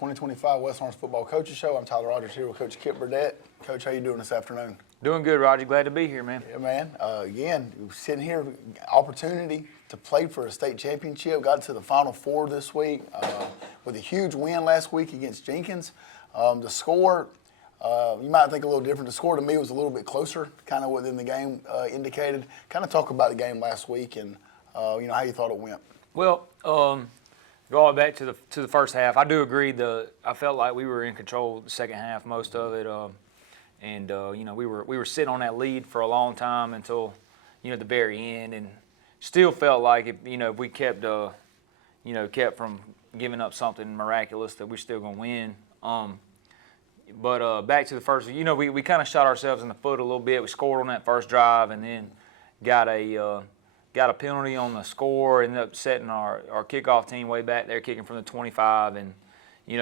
2025 West Orange Football Coaches Show. I'm Tyler Rogers here with Coach Kip Burdett. Coach, how you doing this afternoon? Doing good, Roger. Glad to be here, man. Yeah, man. Again, sitting here, opportunity to play for a state championship. Got to the Final Four this week with a huge win last week against Jenkins. The score, you might think a little different. The score to me was a little bit closer, kind of within the game indicated. Kind of talk about the game last week and how you thought it went. Well, going back to the first half, I do agree. I felt like we were in control of the second half, most of it, we were sitting on that lead for a long time until the very end, and still felt like if we kept from giving up something miraculous that we're still gonna win. But back to the first, we kind of shot ourselves in the foot a little bit. We scored on that first drive, and then got a penalty on the score, ended up setting our kickoff team way back there, kicking from the 25, and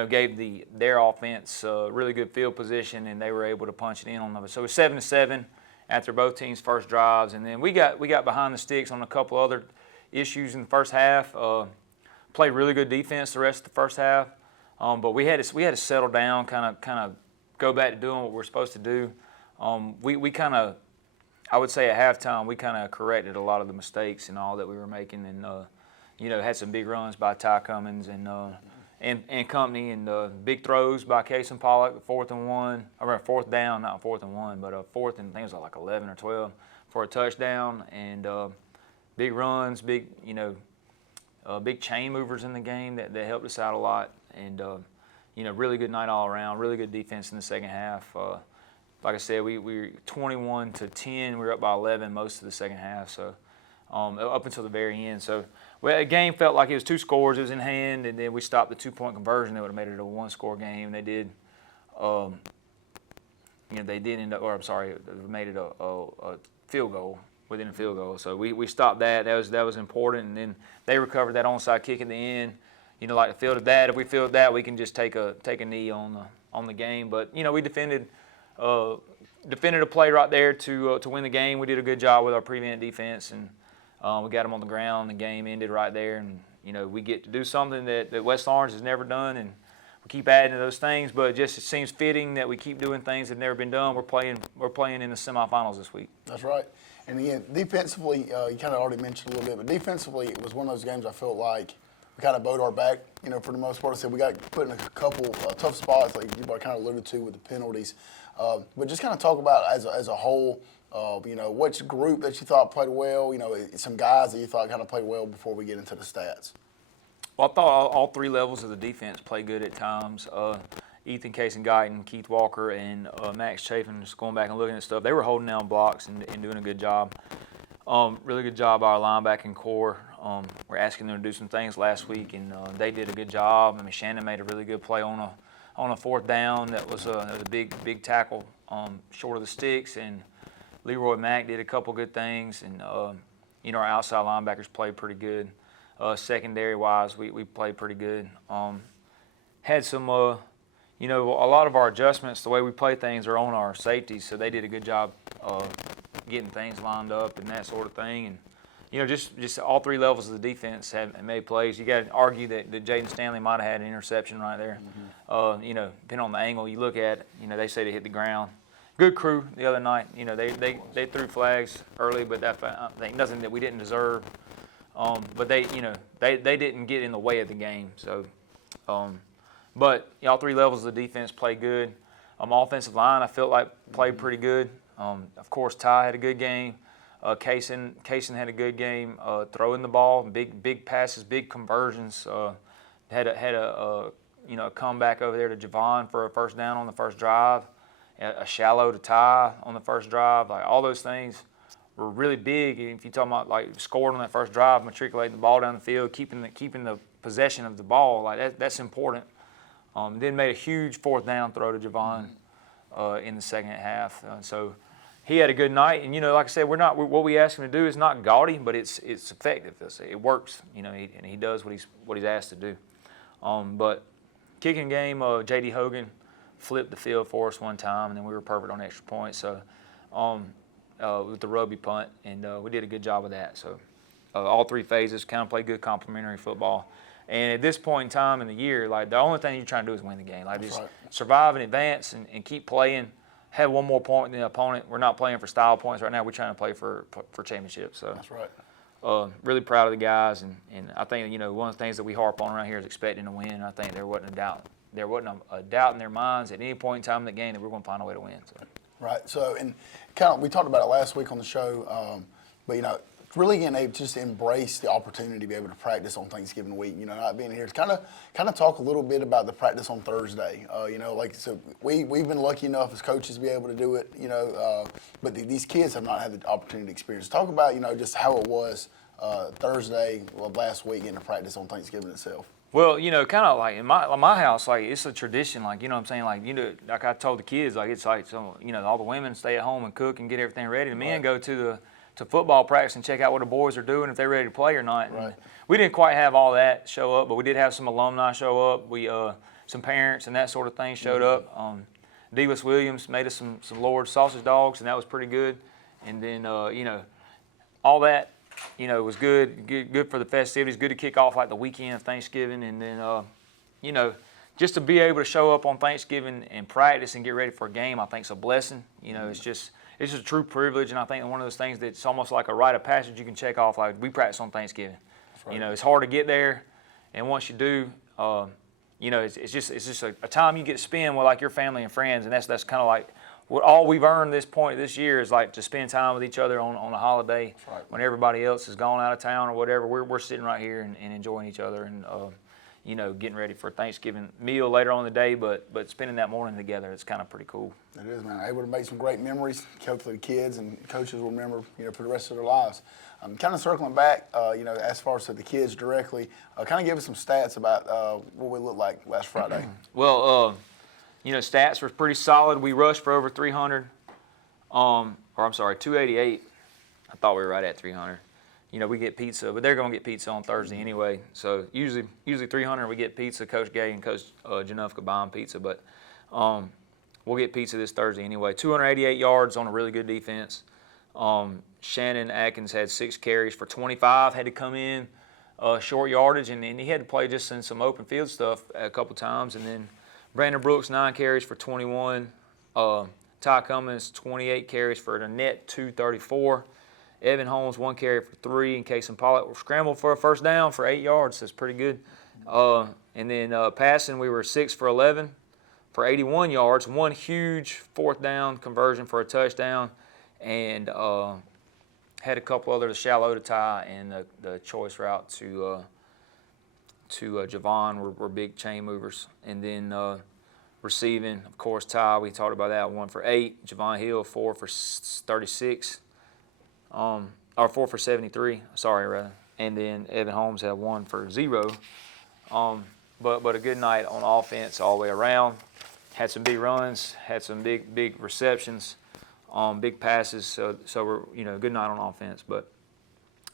gave their offense really good field position, and they were able to punch it in on them. So it was 7-7 after both teams' first drives, and then we got behind the sticks on a couple other issues in the first half. Played really good defense the rest of the first half, but we had to settle down, kind of go back to doing what we're supposed to do. We kind of, I would say at halftime, we kind of corrected a lot of the mistakes and all that we were making, and had some big runs by Ty Cummins and company, and big throws by Case and Pollock, fourth down, not fourth and one, but fourth and I think it was like 11 or 12 for a touchdown, and big runs, big chain movers in the game that helped us out a lot, and really good night all around, really good defense in the second half. Like I said, we were 21-10. We were up by 11 most of the second half, so up until the very end. So the game felt like it was two scores. It was in hand, and then we stopped the two-point conversion. They would have made it a one-score game. They did. They did end up. Or I'm sorry, they made it a field goal within a field goal. So we stopped that. That was important. And then they recovered that onside kick at the end. Like to fielded that. If we fielded that, we can just take a knee on the game. But we defended a play right there to win the game. We did a good job with our prevent defense, and we got them on the ground. The game ended right there, and we get to do something that West Orange has never done, and we keep adding to those things. But it seems fitting that we keep doing things that have never been done. We're playing in the semifinals this week. That's right. And again, defensively, you kind of already mentioned a little bit, but defensively, it was one of those games I felt like we kind of bowed our back, for the most part. I said we got put in a couple tough spots, like you kind of alluded to with the penalties. But just kind of talk about as a whole, which group that you thought played well, some guys that you thought kind of played well before we get into the stats. Well, I thought all three levels of the defense played good at times. Ethan Case and Guyton, Keith Walker, and Max Chafin, just going back and looking at stuff, they were holding down blocks and doing a good job. Really good job by our linebacking core. We're asking them to do some things last week, and they did a good job. Shannon made a really good play on a fourth down. That was a big tackle short of the sticks, and Leroy Mack did a couple good things, and our outside linebackers played pretty good. Secondary wise, we played pretty good. Had some a lot of our adjustments, the way we play things, are on our safeties, so they did a good job getting things lined up and that sort of thing. And just all three levels of the defense have made plays. You got to argue that Jaden Stanley might have had an interception right there. Mm-hmm. Depending on the angle you look at, they say they hit the ground. Good crew the other night. They threw flags early, but I think nothing that we didn't deserve. But they didn't get in the way of the game. So, but all three levels of the defense played good. Offensive line, I felt like played pretty good. Of course, Ty had a good game. Kaysen had a good game throwing the ball, big passes, big conversions. Had a comeback over there to Javon for a first down on the first drive, a shallow to Ty on the first drive. Like all those things were really big. If you talk about like scoring on that first drive, matriculating the ball down the field, keeping the possession of the ball, like that's important. Then made a huge fourth down throw to Javon in the second half. So he had a good night, and like I said, what we ask him to do is not gaudy, but it's effective. It works, and he does what he's asked to do. But kicking game, J.D. Hogan flipped the field for us one time, and then we were perfect on extra points. So with the rugby punt, and we did a good job of that. So all three phases kind of played good complementary football. And at this point in time in the year, like, the only thing you're trying to do is win the game. Like, just right. survive and advance and keep playing. Have one more point than the opponent. We're not playing for style points right now. We're trying to play for championships. So That's right. really proud of the guys, and I think, you know, one of the things that we harp on around here is expecting to win. I think there wasn't a doubt. There wasn't a doubt in their minds at any point in time in the game that we're going to find a way to win. So. Right. So, and kind of, we talked about it last week on the show, but, you know, really getting able to just embrace the opportunity to be able to practice on Thanksgiving week, you know, not being here. To kind of talk a little bit about the practice on Thursday. You know, like, so we've been lucky enough as coaches to be able to do it, you know, but these kids have not had the opportunity to experience. Talk about, you know, just how it was Thursday of last week getting to practice on Thanksgiving itself. Well, you know, kind of like in my house, like, it's a tradition, like, you know what I'm saying? Like, you know, like I told the kids, like, it's like, so, you know, all the women stay at home and cook and get everything ready. The men go to football practice and check out what the boys are doing, if they're ready to play or not. Right. We didn't quite have all that show up, but we did have some alumni show up. We some parents and that sort of thing showed up. Delis Williams made us some Lord sausage dogs, and that was pretty good. And then you know, all that, you know, was good for the festivities. Good to kick off like the weekend of Thanksgiving, and then you know, just to be able to show up on Thanksgiving and practice and get ready for a game, I think is a blessing. You know, it's just a true privilege, and I think one of those things that's almost like a rite of passage you can check off. Like, we practice on Thanksgiving. Right. You know, it's hard to get there, and once you do, you know, it's just a time you get to spend with like your family and friends, and that's kind of like what all we've earned this point this year is like to spend time with each other on a holiday. Right. When everybody else has gone out of town or whatever. We're sitting right here and enjoying each other, and you know, getting ready for Thanksgiving meal later on in the day, but spending that morning together, it's kind of pretty cool. It is, man. Able to make some great memories. Hopefully the kids and coaches will remember, you know, for the rest of their lives. Kind of circling back, you know, as far as to the kids directly, kind of give us some stats about what we looked like last Friday. Well, you know, stats were pretty solid. We rushed for over 300, or I'm sorry, 288. I thought we were right at 300. You know, we get pizza, but they're going to get pizza on Thursday anyway. So usually 300, we get pizza. Coach Gay and Coach Janufka buy them pizza, but we'll get pizza this Thursday anyway. 288 yards on a really good defense. Shannon Atkins had 6 carries for 25, had to come in short yardage, and he had to play just in some open field stuff a couple times. And then Brandon Brooks, 9 carries for 21. Ty Cummins, 28 carries for a net 234. Evan Holmes, 1 carry for 3, and Casey Pollock scrambled for a first down for 8 yards. That's pretty good. And then passing, we were 6 for 11 for 81 yards. 1 huge 4th down conversion for a touchdown, and had a couple other shallow to tie, and the choice route to Javon were big chain movers. And then receiving, of course, Ty, we talked about that, 1 for 8. Javon Hill, 4 for 36. Or 4 for 73, sorry, rather. And then Evan Holmes had 1 for 0. But a good night on offense all the way around. Had some big runs, had some big receptions, big passes. So we're, you know, good night on offense. But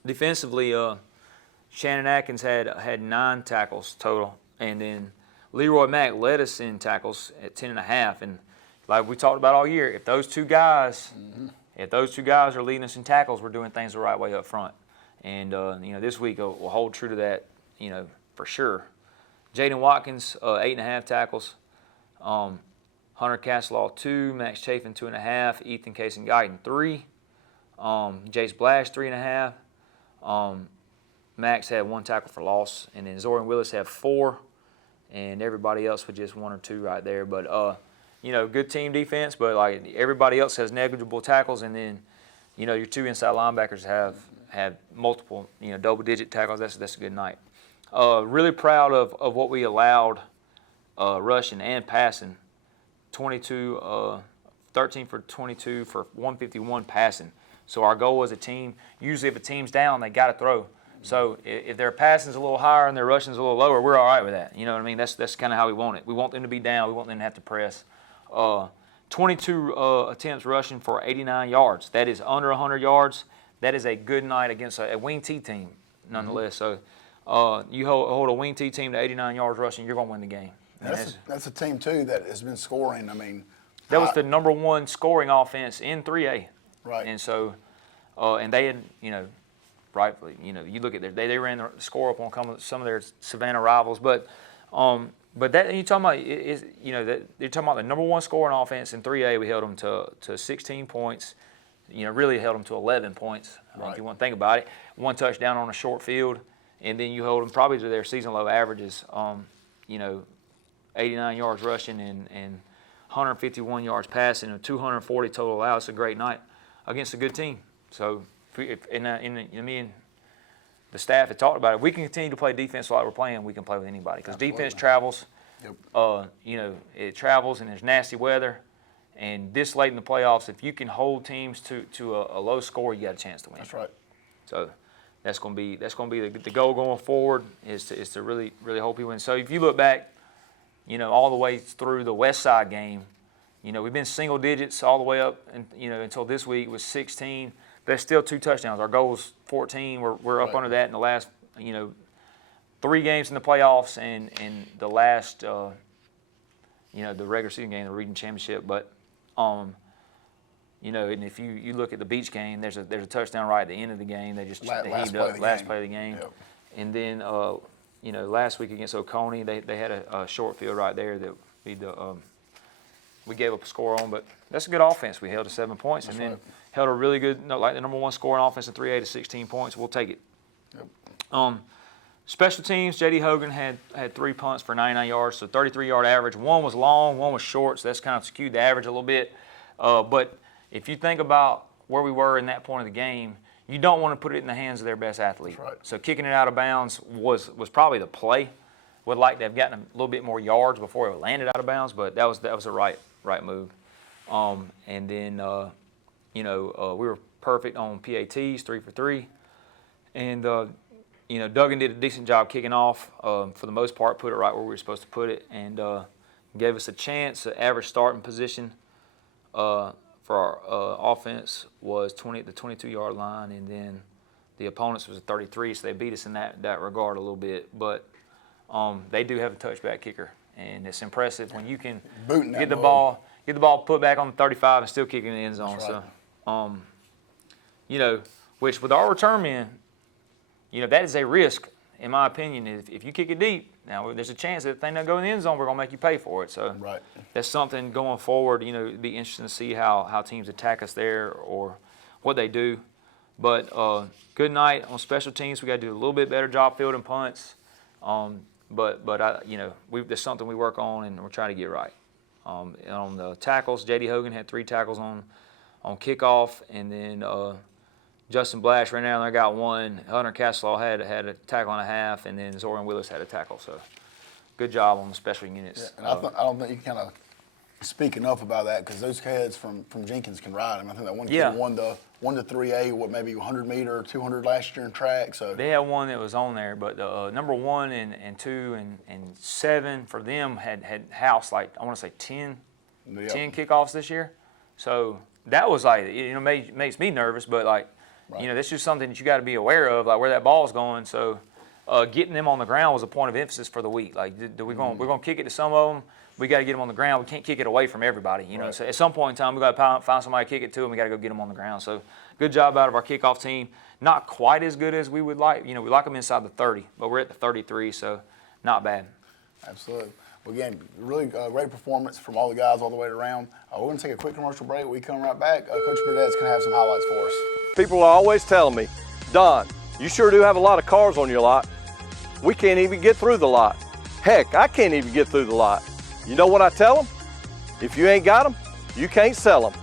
defensively, Shannon Atkins had 9 tackles total, and then Leroy Mack led us in tackles at 10.5. And like we talked about all year, if those two guys. If those two guys are leading us in tackles, we're doing things the right way up front. And, you know, this week we'll hold true to that, you know, for sure. Jaden Watkins, 8.5 tackles. Hunter Castlaw, 2. Max Chafin, 2.5. Ethan Casey Guyton, 3. Jace Blash, 3.5. Max had 1 tackle for loss. And then Zorian Willis had 4. And everybody else with just 1 or 2 right there. But, you know, good team defense, but like everybody else has negligible tackles, and then, you know, your 2 inside linebackers have multiple, you know, double-digit tackles. That's a good night. Really proud of what we allowed rushing and passing. 13 for 22 for 151 passing. So our goal as a team, usually if a team's down, they got to throw. So if their passing's a little higher and their rushing's a little lower, we're all right with that. You know what I mean? That's kind of how we want it. We want them to be down. We want them to have to press. 22 attempts rushing for 89 yards. That is under 100 yards. That is a good night against a wing T team, nonetheless. So you hold a wing T team to 89 yards rushing, you're going to win the game. That's a team, too, that has been scoring. I mean, that was the number 1 scoring offense in 3A. Right. And so, and they had, you know, rightfully. You know, you look at they ran the score up on some of their Savannah rivals, but that you're talking about is you know that you're talking about the number one score in offense in 3A. We held them to 16 points. You know, really held them to 11 points. Right. If you want to think about it, one touchdown on a short field, and then you hold them probably to their season low averages. You know, 89 yards rushing and 151 yards passing and 240 total allowed. It's a great night against a good team. So, me and the staff had talked about it. If we can continue to play defense like we're playing, we can play with anybody because defense travels. Yep. You know, it travels and there's nasty weather. And this late in the playoffs, if you can hold teams to a low score, you got a chance to win. That's right. So that's going to be the goal going forward is to really hope we win. So if you look back, you know, all the way through the West Side game, you know, we've been single digits all the way up, and you know, until this week was 16. That's still 2 touchdowns. Our goal is 14. We're up under that in the last, you know, 3 games in the playoffs and the last, you know, the regular season game, the region championship. But, you know, and if you look at the Beach game, there's a touchdown right at the end of the game. They just heaved up last play of the game. Yep. And then, you know, last week against Oconee, they had a short field right there that we gave up a score on, but that's a good offense. We held to 7 points, and then held a really good, like the number one score in offense in 3A to 16 points. We'll take it. Yep. Special teams, J.D. Hogan had 3 punts for 99 yards, so 33-yard average. One was long, one was short, so that's kind of skewed the average a little bit. But if you think about where we were in that point of the game, you don't want to put it in the hands of their best athlete. That's right. So kicking it out of bounds was probably the play. Would like to have gotten a little bit more yards before it landed out of bounds, but that was the right move. And then you know, we were perfect on PATs, 3 for 3, and you know, Duggan did a decent job kicking off for the most part, put it right where we were supposed to put it, and gave us a chance. The average starting position for our offense was 20 at the 22-yard line, and then the opponents was a 33, so they beat us in that regard a little bit. But they do have a touchback kicker, and it's impressive when you can get the ball put back on the 35 and still kick it in the end zone. That's right. So, you know, which with our return men, you know, that is a risk, in my opinion. If you kick it deep, now there's a chance that if they don't go in the end zone, we're going to make you pay for it. So Right. that's something going forward, you know, it'd be interesting to see how teams attack us there or what they do. But good night on special teams. We got to do a little bit better job fielding punts. But I, you know, there's something we work on and we're trying to get right. And on the tackles, J.D. Hogan had 3 tackles on kickoff, and then Justin Blash ran out and I got 1. Hunter Castlaw had a tackle and a half, and then Zorian Willis had a tackle. So good job on the special units. Yeah, and I don't think you kind of speak enough about that because those kids from Jenkins can ride. I mean, I think that one kid won the 1-3A, maybe 100 meter, 200 last year in track. So they had one that was on there, but number 1 and 2 and 7 for them had housed like I want to say 10 kickoffs this year. So that was like, you know, makes me nervous, but like, you know, that's just something that you got to be aware of, like where that ball is going. So getting them on the ground was a point of emphasis for the week. Like, we're gonna kick it to some of them. We got to get them on the ground. We can't kick it away from everybody. You know, so at some point in time, we got to find somebody to kick it to, and we got to go get them on the ground. So good job out of our kickoff team. Not quite as good as we would like. You know, we like them inside the 30, but we're at the 33, so not bad. Absolutely. Well, again, really great performance from all the guys all the way around. We're going to take a quick commercial break. We come right back. Coach Burdett's going to have some highlights for us. People are always telling me, Don, you sure do have a lot of cars on your lot. We can't even get through the lot. Heck, I can't even get through the lot. You know what I tell them? If you ain't got them, you can't sell them.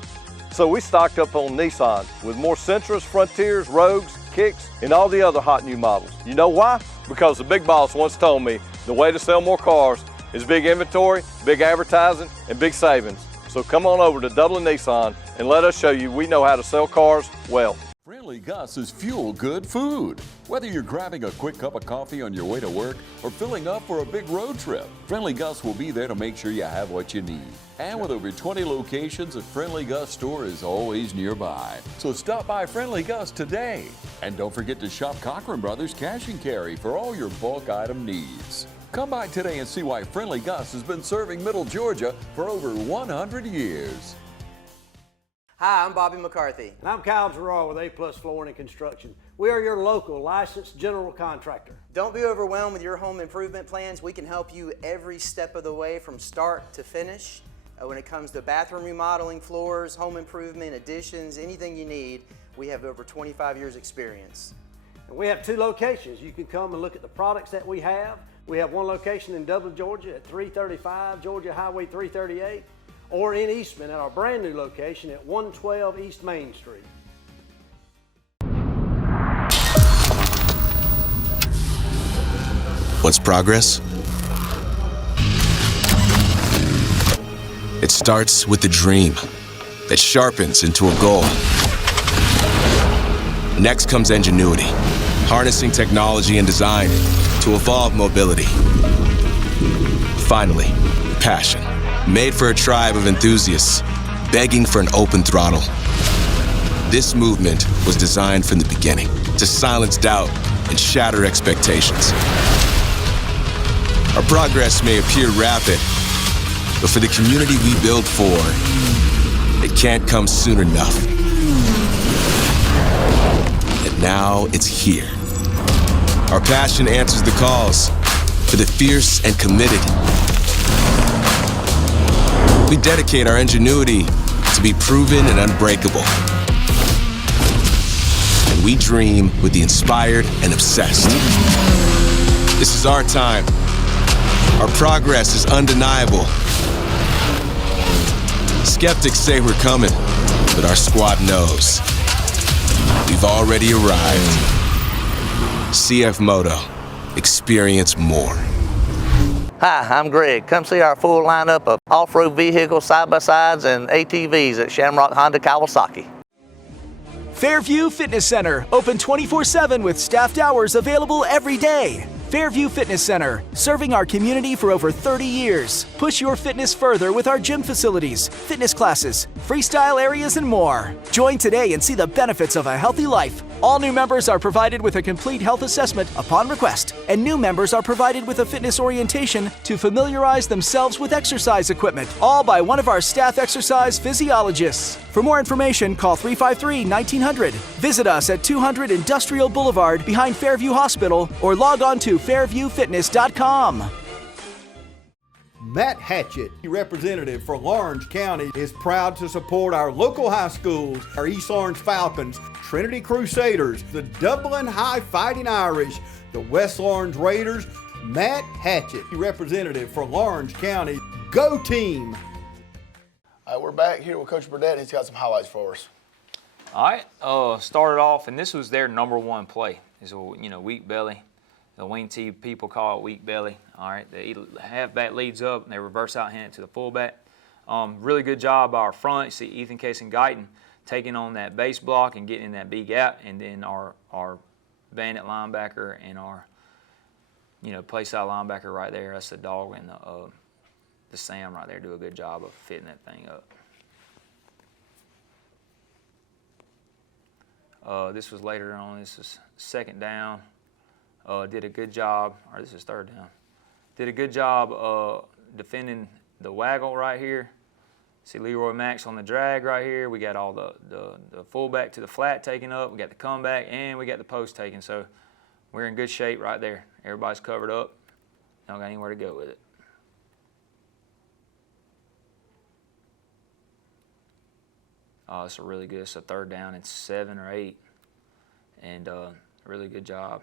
So we stocked up on Nissan with more Sentras, Frontiers, Rogues, Kicks, and all the other hot new models. You know why? Because the big boss once told me the way to sell more cars is big inventory, big advertising, and big savings. So come on over to Dublin Nissan and let us show you we know how to sell cars well. Friendly Gus is fuel good food. Whether you're grabbing a quick cup of coffee on your way to work or filling up for a big road trip, Friendly Gus will be there to make sure you have what you need. And with over 20 locations, a Friendly Gus store is always nearby. So stop by Friendly Gus today. And don't forget to shop Cochran Brothers Cash and Carry for all your bulk item needs. Come by today and see why Friendly Gus has been serving Middle Georgia for over 100 years. Hi, I'm Bobby McCarthy. And I'm Kyle Gerard with A+ Flooring and Construction. We are your local licensed general contractor. Don't be overwhelmed with your home improvement plans. We can help you every step of the way from start to finish. When it comes to bathroom remodeling, floors, home improvement, additions, anything you need, we have over 25 years experience. And we have 2 locations. You can come and look at the products that we have. We have one location in Dublin, Georgia at 335 Georgia Highway 338, or in Eastman at our brand new location at 112 East Main Street. What's progress? It starts with a dream that sharpens into a goal. Next comes ingenuity, harnessing technology and design to evolve mobility. Finally, passion, made for a tribe of enthusiasts, begging for an open throttle. This movement was designed from the beginning to silence doubt and shatter expectations. Our progress may appear rapid, but for the community we build for, it can't come soon enough. And now it's here. Our passion answers the calls for the fierce and committed. We dedicate our ingenuity to be proven and unbreakable. And we dream with the inspired and obsessed. This is our time. Our progress is undeniable. Skeptics say we're coming, but our squad knows. We've already arrived. CF Moto. Experience more. Hi, I'm Greg. Come see our full lineup of off-road vehicles, side-by-sides, and ATVs at Shamrock Honda Kawasaki. Fairview Fitness Center, open 24/7 with staffed hours available every day. Fairview Fitness Center, serving our community for over 30 years. Push your fitness further with our gym facilities, fitness classes, freestyle areas, and more. Join today and see the benefits of a healthy life. All new members are provided with a complete health assessment upon request, and new members are provided with a fitness orientation to familiarize themselves with exercise equipment, all by one of our staff exercise physiologists. For more information, call 353-1900. Visit us at 200 Industrial Boulevard behind Fairview Hospital, or log on to fairviewfitness.com. Matt Hatchett, representative for Lawrence County, is proud to support our local high schools, our East Orange Falcons, Trinity Crusaders, the Dublin High Fighting Irish, the West Orange Raiders. Matt Hatchett, representative for Lawrence County. Go team! All right, we're back here with Coach Burdett, and he's got some highlights for us. All right, started off, and this was their number 1 play. Is weak belly. The wing tee people call it weak belly. All right, the halfback leads up, and they reverse out hand it to the fullback. Really good job by our front. You see Ethan Case and Guyton taking on that base block and getting in that B gap, and then our bandit linebacker and our play side linebacker right there. That's the dog and the Sam right there do a good job of fitting that thing up. This was later on. This is second down. Did a good job, or this is third down. Did a good job defending the waggle right here. See Leroy Max on the drag right here. We got all the fullback to the flat taken up. We got the comeback, and we got the post taken. So we're in good shape right there. Everybody's covered up. Don't got anywhere to go with it. Oh, it's a really good. It's a third down and 7 or 8, and really good job.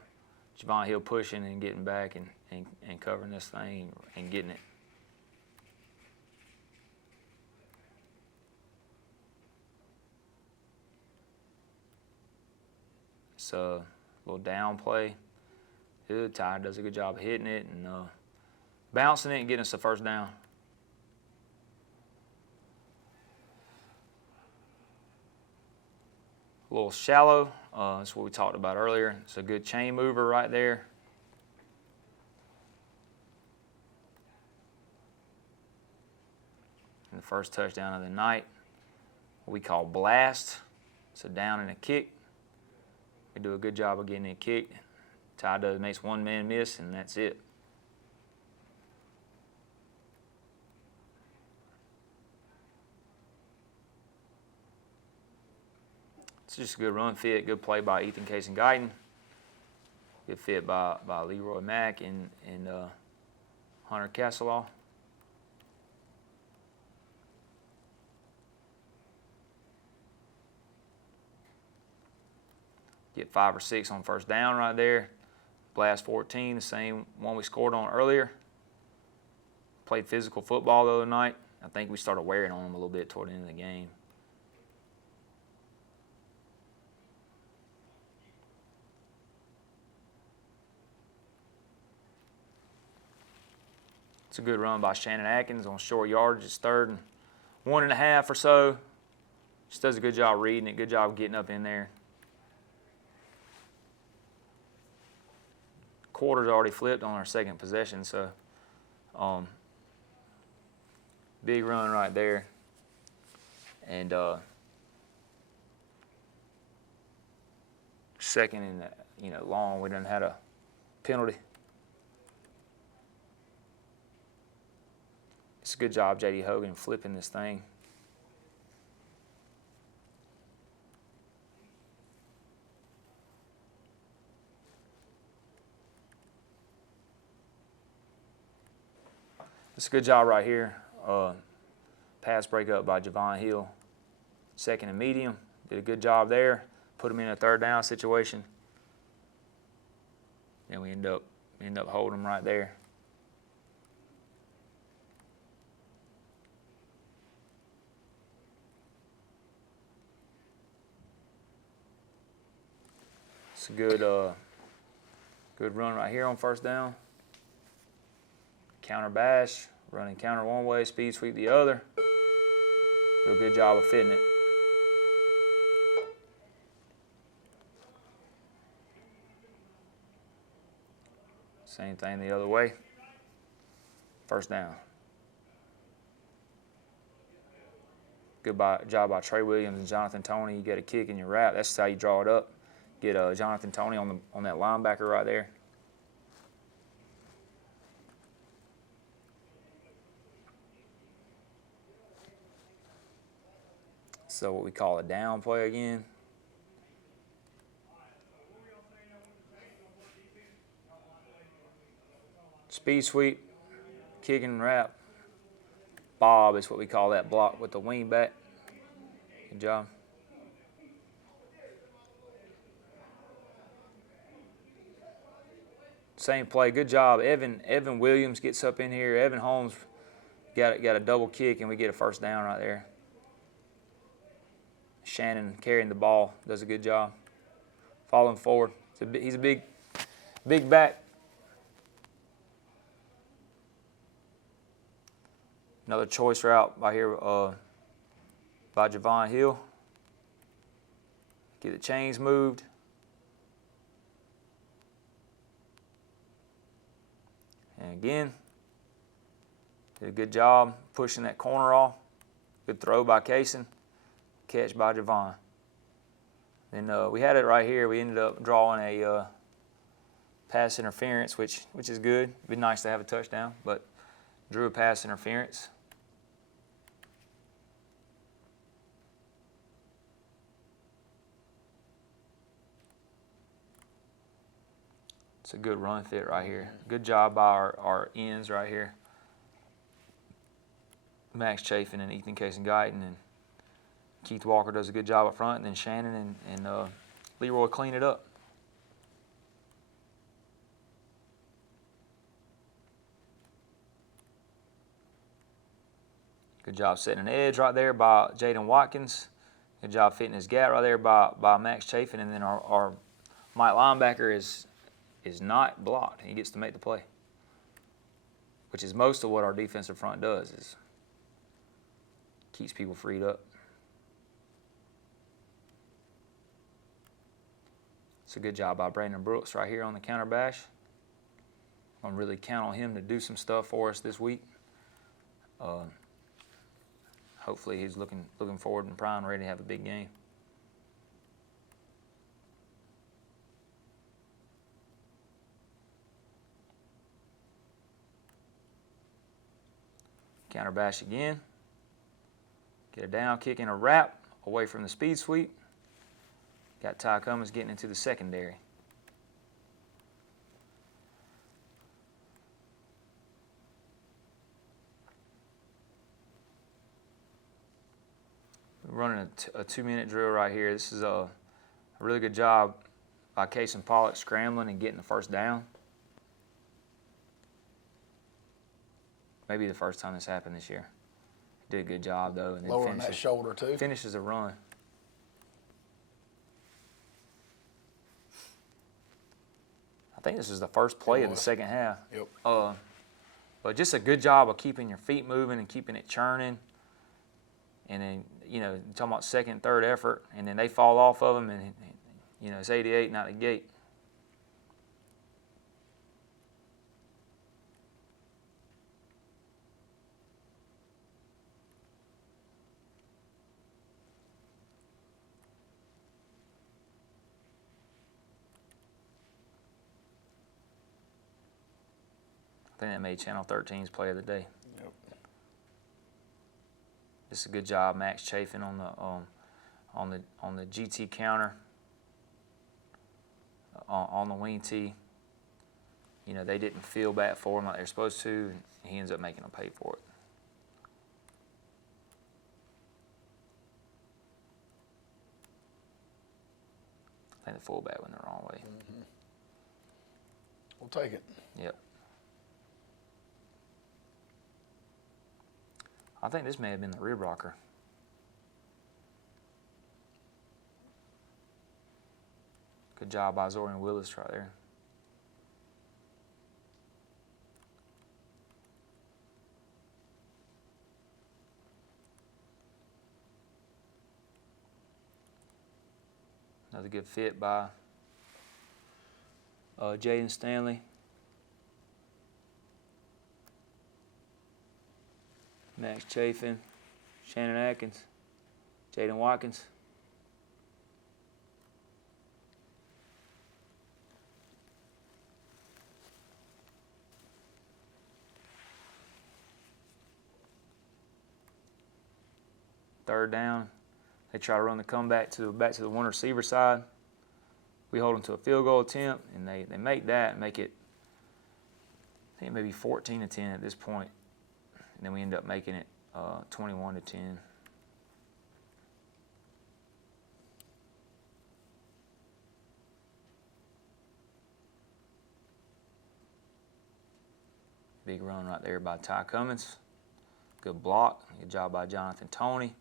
Javon Hill pushing and getting back and covering this thing and getting it. It's a little down play. Good. Ty does a good job of hitting it and bouncing it and getting us the first down. A little shallow. That's what we talked about earlier. It's a good chain mover right there. And the first touchdown of the night, what we call blast. It's a down and a kick. We do a good job of getting it kicked. Ty makes one man miss, and that's it. It's just a good run fit, good play by Ethan Case and Guyton. Good fit by Leroy Mack and Hunter Castelaw. Get 5 or 6 on first down right there. Blast 14, the same one we scored on earlier. Played physical football the other night. I think we started wearing on them a little bit toward the end of the game. It's a good run by Shannon Atkins on short yardage. It's 3rd and 1.5 or so. Just does a good job reading it, good job getting up in there. Quarter's already flipped on our second possession, so big run right there. And second and long, we done had a penalty. It's a good job, J.D. Hogan, flipping this thing. It's a good job right here. Pass break up by Javon Hill. 2nd and medium. Did a good job there. Put him in a 3rd down situation. And we end up holding him right there. It's a good run right here on first down. Counter bash, running counter one way, speed sweep the other. Do a good job of fitting it. Same thing the other way. First down. Good job by Trey Williams and Jonathan Toney. You get a kick in your wrap. That's how you draw it up. Get Jonathan Toney on that linebacker right there. So what we call a down play again. Speed sweep, kick and wrap. Bob is what we call that block with the wing back. Good job. Same play, good job. Evan Williams gets up in here. Evan Holmes got a double kick and we get a first down right there. Shannon carrying the ball, does a good job. Following forward. He's a big back. Another choice route by here by Javon Hill. Get the chains moved. And again, did a good job pushing that corner off. Good throw by Kaysen. Catch by Javon. Then we had it right here. We ended up drawing a pass interference, which is good. It'd be nice to have a touchdown, but drew a pass interference. It's a good run fit right here. Good job by our ends right here. Max Chafin and Ethan Case and Guyton, and Keith Walker does a good job up front, and then Shannon and Leroy clean it up. Good job setting an edge right there by Jaden Watkins. Good job fitting his gap right there by Max Chafin, and then our Mike linebacker is not blocked. He gets to make the play, which is most of what our defensive front does, is keeps people freed up. It's a good job by Brandon Brooks right here on the counter bash. I'm really count on him to do some stuff for us this week. Hopefully he's looking forward and primed, ready to have a big game. Counter bash again. Get a down kick and a wrap away from the speed sweep. Got Ty Cummins getting into the secondary. We're running a 2-minute drill right here. This is a really good job by Case and Pollock scrambling and getting the first down. Maybe the first time this happened this year. Did a good job though, and then Lowering that shoulder too. finishes a run. I think this is the first play of the second half. Yep. But just a good job of keeping your feet moving and keeping it churning. And then, you know, talking about second, third effort, and then they fall off of them, and, you know, it's 88, not the gate. I think that made Channel 13's play of the day. Yep. This is a good job, Max Chafin on the GT counter, on the wing tee. You know, they didn't feel bad for him like they're supposed to, and he ends up making them pay for it. I think the fullback went the wrong way. Mm-hmm. We'll take it. Yep. I think this may have been the rib rocker. Good job by Zorian Willis right there. Another good fit by Jaden Stanley. Max Chafin, Shannon Atkins, Jaden Watkins. Third down, they try to run the comeback back to the one receiver side. We hold them to a field goal attempt, and they make that and make it, I think maybe 14-10 at this point. And then we end up making it 21-10. Big run right there by Ty Cummins. Good block. Good job by Jonathan Toney.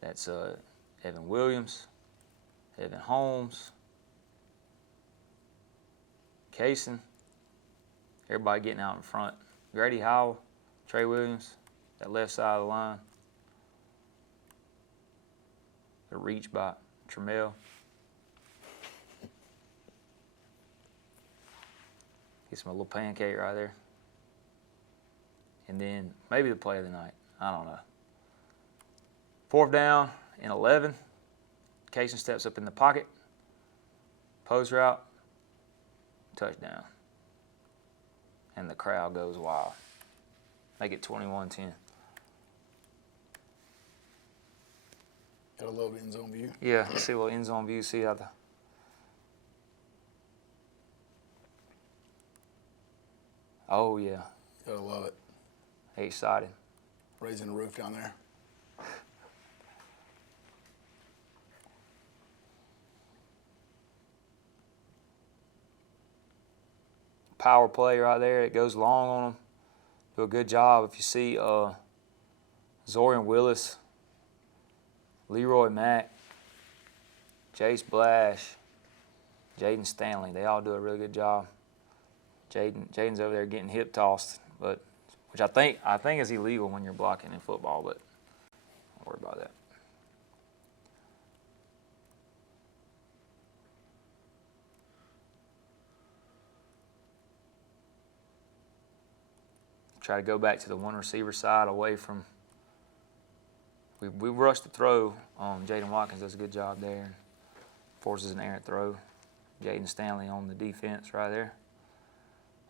That's Evan Williams, Evan Holmes, Kaysen. Everybody getting out in front. Grady Howell, Trey Williams, that left side of the line. The reach by Trammell. Gets him a little pancake right there. And then maybe the play of the night. I don't know. Fourth down and 11. Kaysen steps up in the pocket. Post route. Touchdown. And the crowd goes wild. Make it 21-10. Gotta love end zone view. Yeah, let's see a little end zone view. See how the. Oh yeah. Gotta love it. Excited. Raising the roof down there. Power play right there. It goes long on them. Do a good job. If you see Zorian Willis, Leroy Mack, Jace Blash, Jaden Stanley, they all do a really good job. Jaden's over there getting hip tossed, but which I think is illegal when you're blocking in football, but don't worry about that. Try to go back to the one receiver side away from. We rushed the throw. Jaden Watkins does a good job there. Forces an errant throw. Jaden Stanley on the defense right there.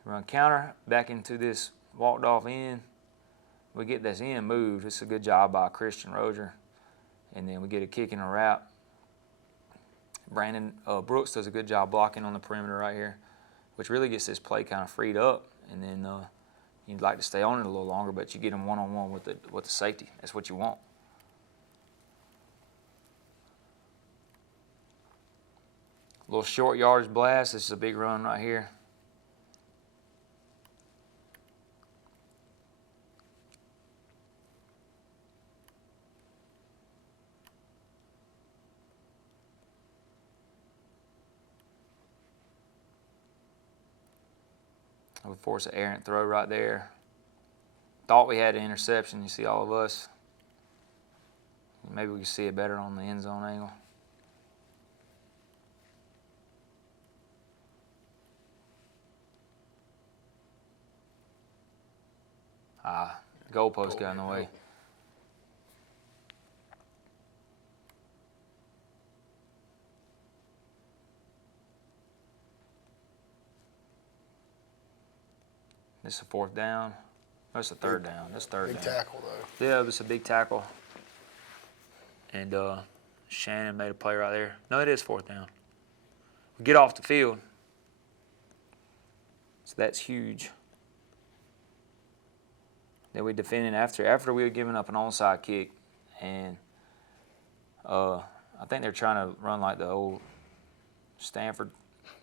Run counter back into this walked off end. We get this end moved. It's a good job by Christian Roger. And then we get a kick and a wrap. Brandon Brooks does a good job blocking on the perimeter right here, which really gets this play kind of freed up. And then you'd like to stay on it a little longer, but you get them one-on-one with the safety. That's what you want. Little short yardage blast. This is a big run right here. We force an errant throw right there. Thought we had an interception. You see all of us. Maybe we can see it better on the end zone angle. Goalpost got in the way. This is a 4th down. That's a 3rd down. That's 3rd down. Big tackle, though. Yeah, this is a big tackle. And Shannon made a play right there. No, it is 4th down. We get off the field. So that's huge. Then we defended after we had given up an onside kick, and I think they're trying to run like the old Stanford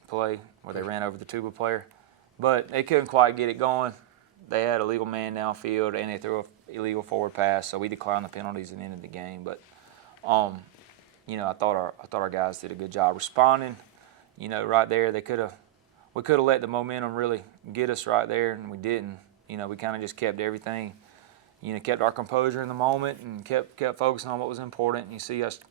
play where they ran over the tuba player, but they couldn't quite get it going. They had a legal man downfield, and they threw an illegal forward pass, so we declined the penalties at the end of the game. But you know, I thought our guys did a good job responding. You know, right there, we could have let the momentum really get us right there, and we didn't. You know, we kind of just kept everything, you know, kept our composure in the moment and kept focusing on what was important. And you see us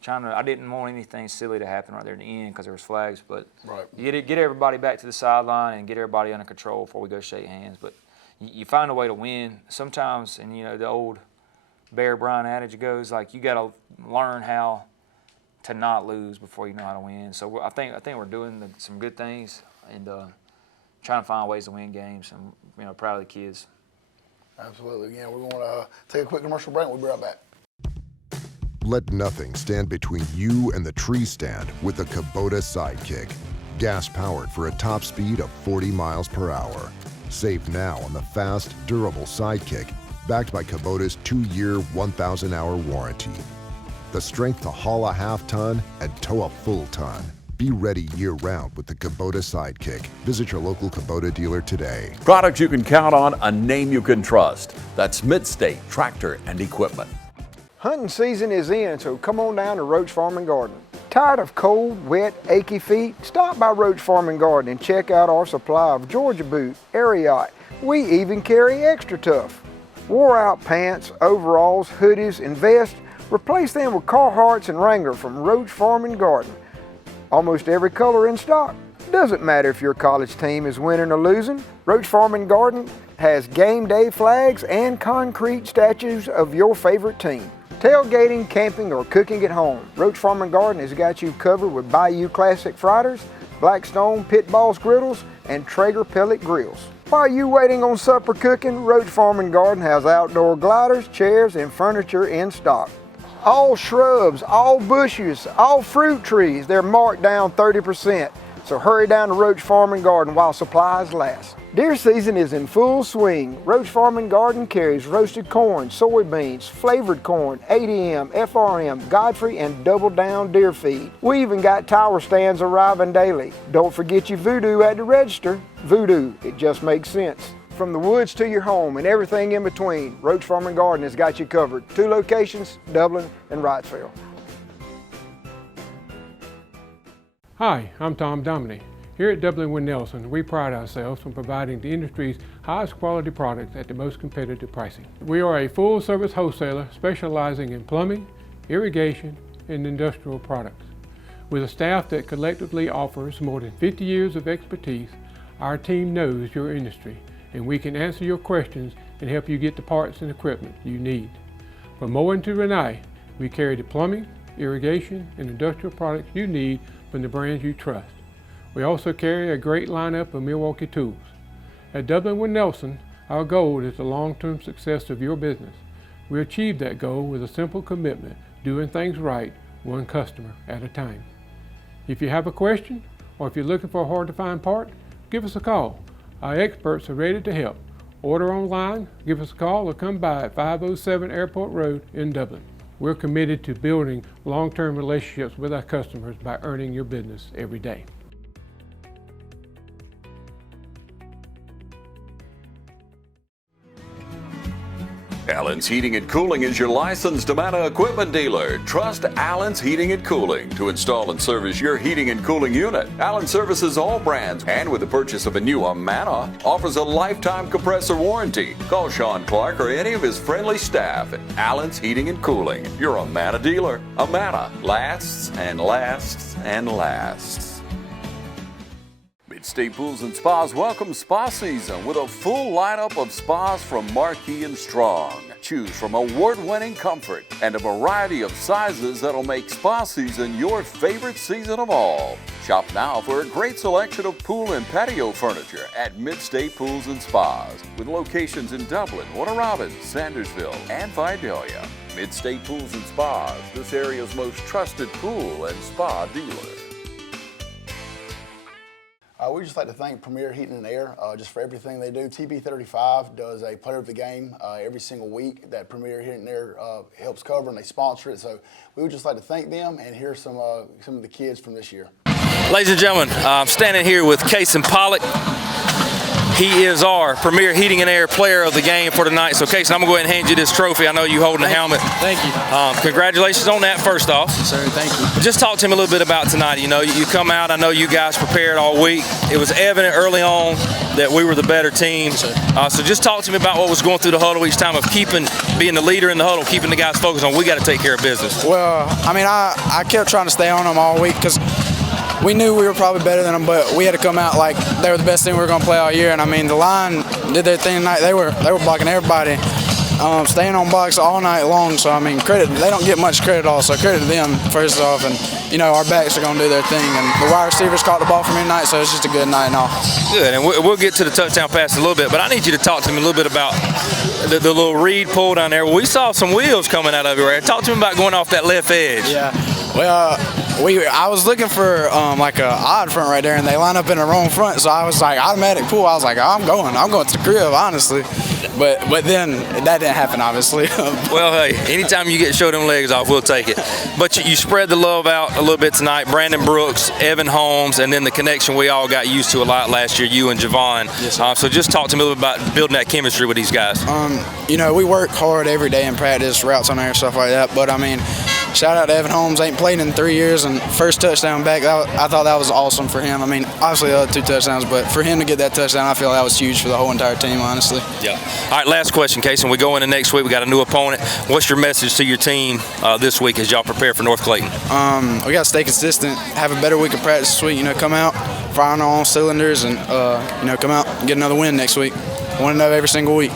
trying to, I didn't want anything silly to happen right there in the end because there was flags, but right. You get everybody back to the sideline and get everybody under control before we go shake hands. But you find a way to win. Sometimes, and you know, the old Bear Bryant adage goes, like, you got to learn how to not lose before you know how to win. So I think we're doing some good things and trying to find ways to win games. I'm, you know, proud of the kids. Absolutely. Yeah, we're going to take a quick commercial break. We'll be right back. Let nothing stand between you and the tree stand with the Kubota Sidekick. Gas-powered for a top speed of 40 miles per hour. Save now on the fast, durable Sidekick, backed by Kubota's 2-year, 1,000-hour warranty. The strength to haul a half-ton and tow a full ton. Be ready year-round with the Kubota Sidekick. Visit your local Kubota dealer today. Products you can count on, a name you can trust. That's Midstate Tractor and Equipment. Hunting season is in, so come on down to Roach Farm and Garden. Tired of cold, wet, achy feet? Stop by Roach Farm and Garden and check out our supply of Georgia Boot, Ariat. We even carry Extra Tough. Wore out pants, overalls, hoodies, and vests, replace them with Carhartts and Wrangler from Roach Farm and Garden. Almost every color in stock. Doesn't matter if your college team is winning or losing. Roach Farm and Garden has game day flags and concrete statues of your favorite team. Tailgating, camping, or cooking at home, Roach Farm and Garden has got you covered with Bayou Classic Fritters, Blackstone Pit Boss Griddles, and Traeger Pellet Grills. While you waiting on supper cooking, Roach Farm and Garden has outdoor gliders, chairs, and furniture in stock. All shrubs, all bushes, all fruit trees, they're marked down 30%. So hurry down to Roach Farm and Garden while supplies last. Deer season is in full swing. Roach Farm and Garden carries roasted corn, soybeans, flavored corn, ADM, FRM, Godfrey, and Double Down deer feed. We even got tower stands arriving daily. Don't forget your Voodoo at the register. Voodoo, it just makes sense. From the woods to your home and everything in between, Roach Farm and Garden has got you covered. 2 locations, Dublin and Wrightsville. Hi, I'm Tom Dominy. Here at Dublin Wind Nelson, we pride ourselves on providing the industry's highest quality products at the most competitive pricing. We are a full-service wholesaler specializing in plumbing, irrigation, and industrial products. With a staff that collectively offers more than 50 years of expertise, our team knows your industry, and we can answer your questions and help you get the parts and equipment you need. From mowing to Renee, we carry the plumbing, irrigation, and industrial products you need from the brands you trust. We also carry a great lineup of Milwaukee tools. At Dublin Wind Nelson, our goal is the long-term success of your business. We achieve that goal with a simple commitment, doing things right, one customer at a time. If you have a question or if you're looking for a hard-to-find part, give us a call. Our experts are ready to help. Order online, give us a call, or come by at 507 Airport Road in Dublin. We're committed to building long-term relationships with our customers by earning your business every day. Allen's Heating and Cooling is your licensed Amana equipment dealer. Trust Allen's Heating and Cooling to install and service your heating and cooling unit. Allen services all brands, and with the purchase of a new Amana, offers a lifetime compressor warranty. Call Sean Clark or any of his friendly staff at Allen's Heating and Cooling, your Amana dealer. Amana lasts and lasts and lasts. Mid-State Pools and Spas welcomes spa season with a full lineup of spas from Marquee and Strong. Choose from award-winning comfort and a variety of sizes that'll make spa season your favorite season of all. Shop now for a great selection of pool and patio furniture at Mid-State Pools and Spas, with locations in Dublin, Warner Robins, Sandersville, and Vidalia. Mid-State Pools and Spas, this area's most trusted pool and spa dealer. We'd just like to thank Premier Heating and Air just for everything they do. TB35 does a player of the game every single week that Premier Heating and Air helps cover, and they sponsor it. So we would just like to thank them, and here's some of the kids from this year. Ladies and gentlemen, I'm standing here with Kason Pollock. He is our Premier Heating and Air Player of the Game for tonight. So, Kason, I'm going to go ahead and hand you this trophy. I know you holding the helmet. Thank you. Congratulations on that, first off. Yes, sir, thank you. Just talk to me a little bit about tonight. You know, you come out, I know you guys prepared all week. It was evident early on that we were the better team. Yes, so just talk to me about what was going through the huddle each time of being the leader in the huddle, keeping the guys focused on we got to take care of business. Well, I mean, I kept trying to stay on them all week because we knew we were probably better than them, but we had to come out like they were the best team we were going to play all year. And I mean, the line did their thing tonight. They were blocking everybody, staying on box all night long. So I mean, credit, they don't get much credit also. Credit to them first off, and you know our backs are going to do their thing. And the wide receivers caught the ball for me tonight, so it's just a good night and all. Good, and we'll get to the touchdown pass in a little bit, but I need you to talk to me a little bit about the little read pull down there. We saw some wheels coming out of it. Right? Talk to me about going off that left edge. Yeah, well. I was looking for like a odd front right there, and they lined up in the wrong front, so I was like automatic pull. I was like, I'm going to the crib, honestly. But then that didn't happen, obviously. Well, hey, anytime you get show them legs off, we'll take it. But you spread the love out a little bit tonight. Brandon Brooks, Evan Holmes, and then the connection we all got used to a lot last year, you and Javon. Yes, so just talk to me a little bit about building that chemistry with these guys. You know, we work hard every day in practice, routes on there, stuff like that. But I mean, shout out to Evan Holmes. Ain't played in 3 years, and first touchdown back, I thought that was awesome for him. I mean, obviously the other 2 touchdowns, but for him to get that touchdown, I feel that was huge for the whole entire team, honestly. Yeah. All right, last question, Kason. We go into next week. We got a new opponent. What's your message to your team this week as y'all prepare for North Clayton? We got to stay consistent, have a better week of practice this week. You know, come out, fire on all cylinders, and you know, come out and get another win next week. 1-0 every single week.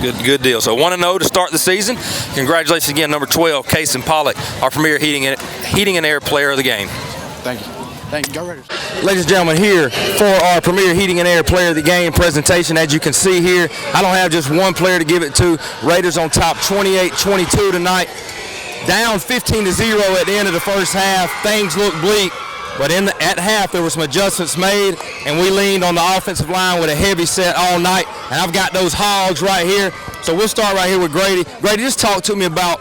Good deal. So 1-0 to start the season. Congratulations again, number 12, Kason Pollock, our Premier Heating and Air Player of the Game. Thank you. Thank you. Go Raiders. Ladies and gentlemen, here for our Premier Heating and Air Player of the Game presentation. As you can see here, I don't have just one player to give it to. Raiders on top 28-22 tonight. Down 15-0 at the end of the first half. Things look bleak. But at half, there were some adjustments made, and we leaned on the offensive line with a heavy set all night. And I've got those hogs right here. So we'll start right here with Grady. Grady, just talk to me about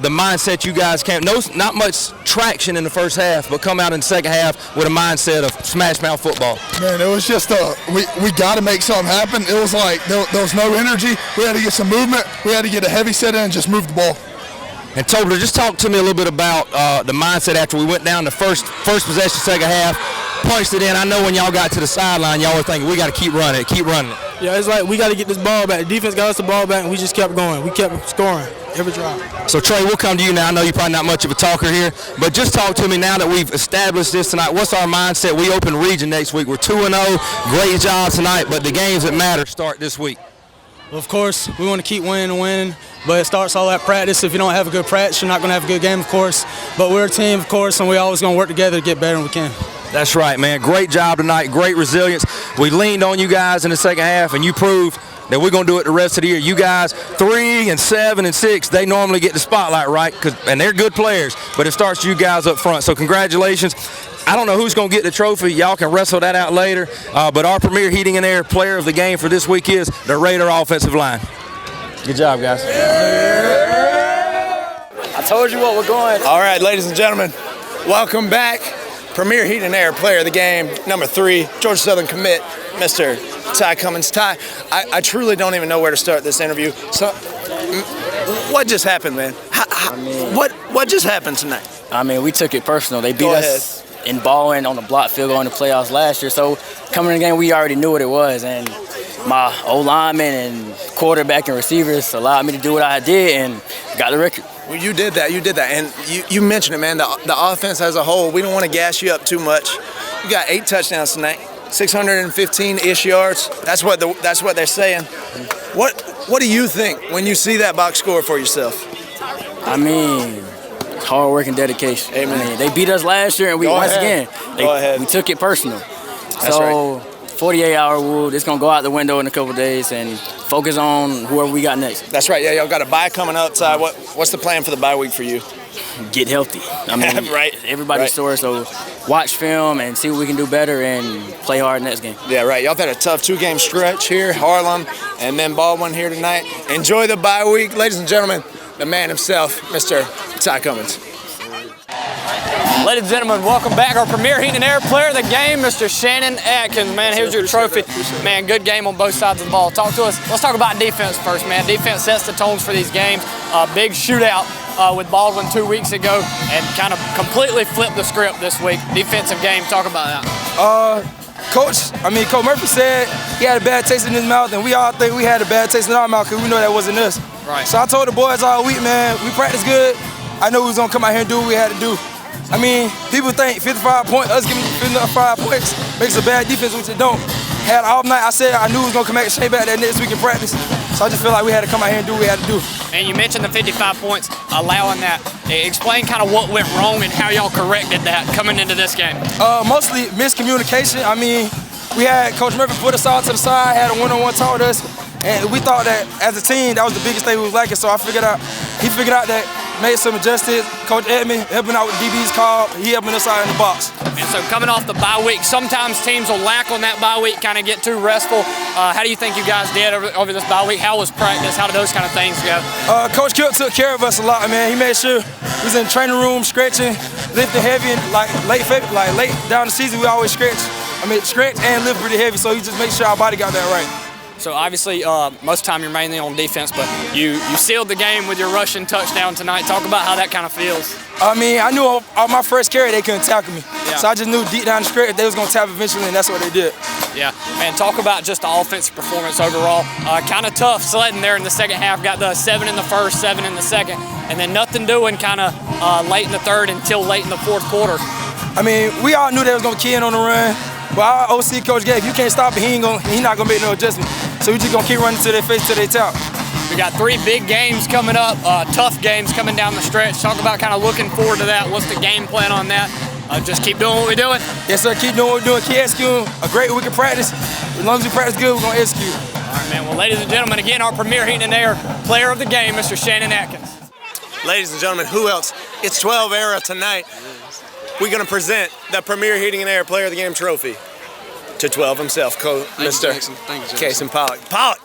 the mindset you guys came. Not much traction in the first half, but come out in the second half with a mindset of smash mouth football. Man, it was just we got to make something happen. It was like there was no energy. We had to get some movement. We had to get a heavy set in and just move the ball. And Tobler, just talk to me a little bit about the mindset after we went down the first possession, second half, punched it in. I know when y'all got to the sideline, y'all were thinking, we got to keep running it. Yeah, it's like we got to get this ball back. The defense got us the ball back, and we just kept going. We kept scoring every drive. So, Trey, we'll come to you now. I know you're probably not much of a talker here, but just talk to me now that we've established this tonight. What's our mindset? We open region next week. We're 2-0. Great job tonight, but the games that matter start this week. Well, of course, we want to keep winning, but it starts all at practice. If you don't have a good practice, you're not going to have a good game, of course. But we're a team, of course, and we're always going to work together to get better than we can. That's right, man. Great job tonight. Great resilience. We leaned on you guys in the second half, and you proved that we're going to do it the rest of the year. You guys, 3 and 7 and 6, they normally get the spotlight, right? And they're good players, but it starts you guys up front. So congratulations. I don't know who's going to get the trophy. Y'all can wrestle that out later. But our premier heating and air player of the game for this week is the Raider offensive line. Good job, guys. I told you what we're going. All right, ladies and gentlemen, welcome back. Premier Heat and Air Player of the Game, number 3, Georgia Southern commit, Mr. Ty Cummins. Ty, I truly don't even know where to start this interview. So, what just happened, man? What just happened tonight? I mean, we took it personal. They beat us in balling on the block field goal in the playoffs last year. So coming in the game, we already knew what it was. And my O-linemen and quarterback and receivers allowed me to do what I did and got the record. Well, you did that. And you mentioned it, man. The offense as a whole, we don't want to gas you up too much. You got 8 touchdowns tonight, 615-ish yards. That's what they're saying. What do you think when you see that box score for yourself? I mean, hard work and dedication. Amen. I mean, they beat us last year, and we we took it personal. That's right. 48-hour rule, it's going to go out the window in a couple days and focus on whoever we got next. That's right. Yeah, y'all got a bye coming up, Ty. What's the plan for the bye week for you? Get healthy. I mean, everybody's sore, so watch film and see what we can do better and play hard next game. Yeah, right. Y'all have had a tough 2-game stretch here, Harlem, and then Baldwin here tonight. Enjoy the bye week. Ladies and gentlemen, the man himself, Mr. Ty Cummins. Ladies and gentlemen, welcome back. Our premier heat and air player of the game, Mr. Shannon Atkins. Man, here's your trophy. Man, good game on both sides of the ball. Talk to us. Let's talk about defense first, man. Defense sets the tones for these games. Big shootout with Baldwin 2 weeks ago and kind of completely flipped the script this week. Defensive game, talk about that. Coach Murphy said he had a bad taste in his mouth, and we all think we had a bad taste in our mouth because we know that wasn't us. Right. So I told the boys all week, man, we practiced good. I know we was going to come out here and do what we had to do. I mean, people think 55 points, us giving 55 points makes a bad defense, which it don't. Had all night, I said I knew we was going to come back and shape back that next week in practice. So I just feel like we had to come out here and do what we had to do. And you mentioned the 55 points, allowing that. Explain kind of what went wrong and how y'all corrected that coming into this game. Mostly miscommunication. I mean, we had Coach Murphy put us all to the side, had a one-on-one talk with us, and we thought that as a team, that was the biggest thing we was lacking. So he figured out that, made some adjustments. Coach Edmond helping out with DB's call, he helping us out in the box. And so coming off the bye week, sometimes teams will lack on that bye week, kind of get too restful. How do you think you guys did over this bye week? How was practice? How did those kind of things go? Coach Kilt took care of us a lot, man. He made sure we was in the training room stretching, lifting heavy, and like late down the season we always stretch and lift pretty heavy, so he just made sure our body got that right. So obviously, most of the time you're mainly on defense, but you sealed the game with your rushing touchdown tonight. Talk about how that kind of feels. I mean, I knew on my first carry they couldn't tackle me. Yeah. So I just knew deep down the stretch they was going to tap eventually, and that's what they did. Yeah, and talk about just the offensive performance overall. Kind of tough sledding there in the second half. Got the 7 in the first, 7 in the second, and then nothing doing kind of late in the third until late in the fourth quarter. I mean, we all knew they was going to key in on the run. But our OC Coach Gabe, if you can't stop it, he not going to make no adjustment. So we just going to keep running to their face till they tap. We got 3 big games coming up, tough games coming down the stretch. Talk about kind of looking forward to that. What's the game plan on that? Just keep doing what we're doing? Yes, sir. Keep doing what we're doing. Keep executing. A great week of practice. As long as we practice good, we're going to execute. All right, man. Well, ladies and gentlemen, again, our premier heat and air player of the game, Mr. Shannon Atkins. Ladies and gentlemen, who else? It's 12 era tonight. We're going to present the premier heating and air player of the game trophy to 12 himself, Mr. Cason Pollock. Pollock,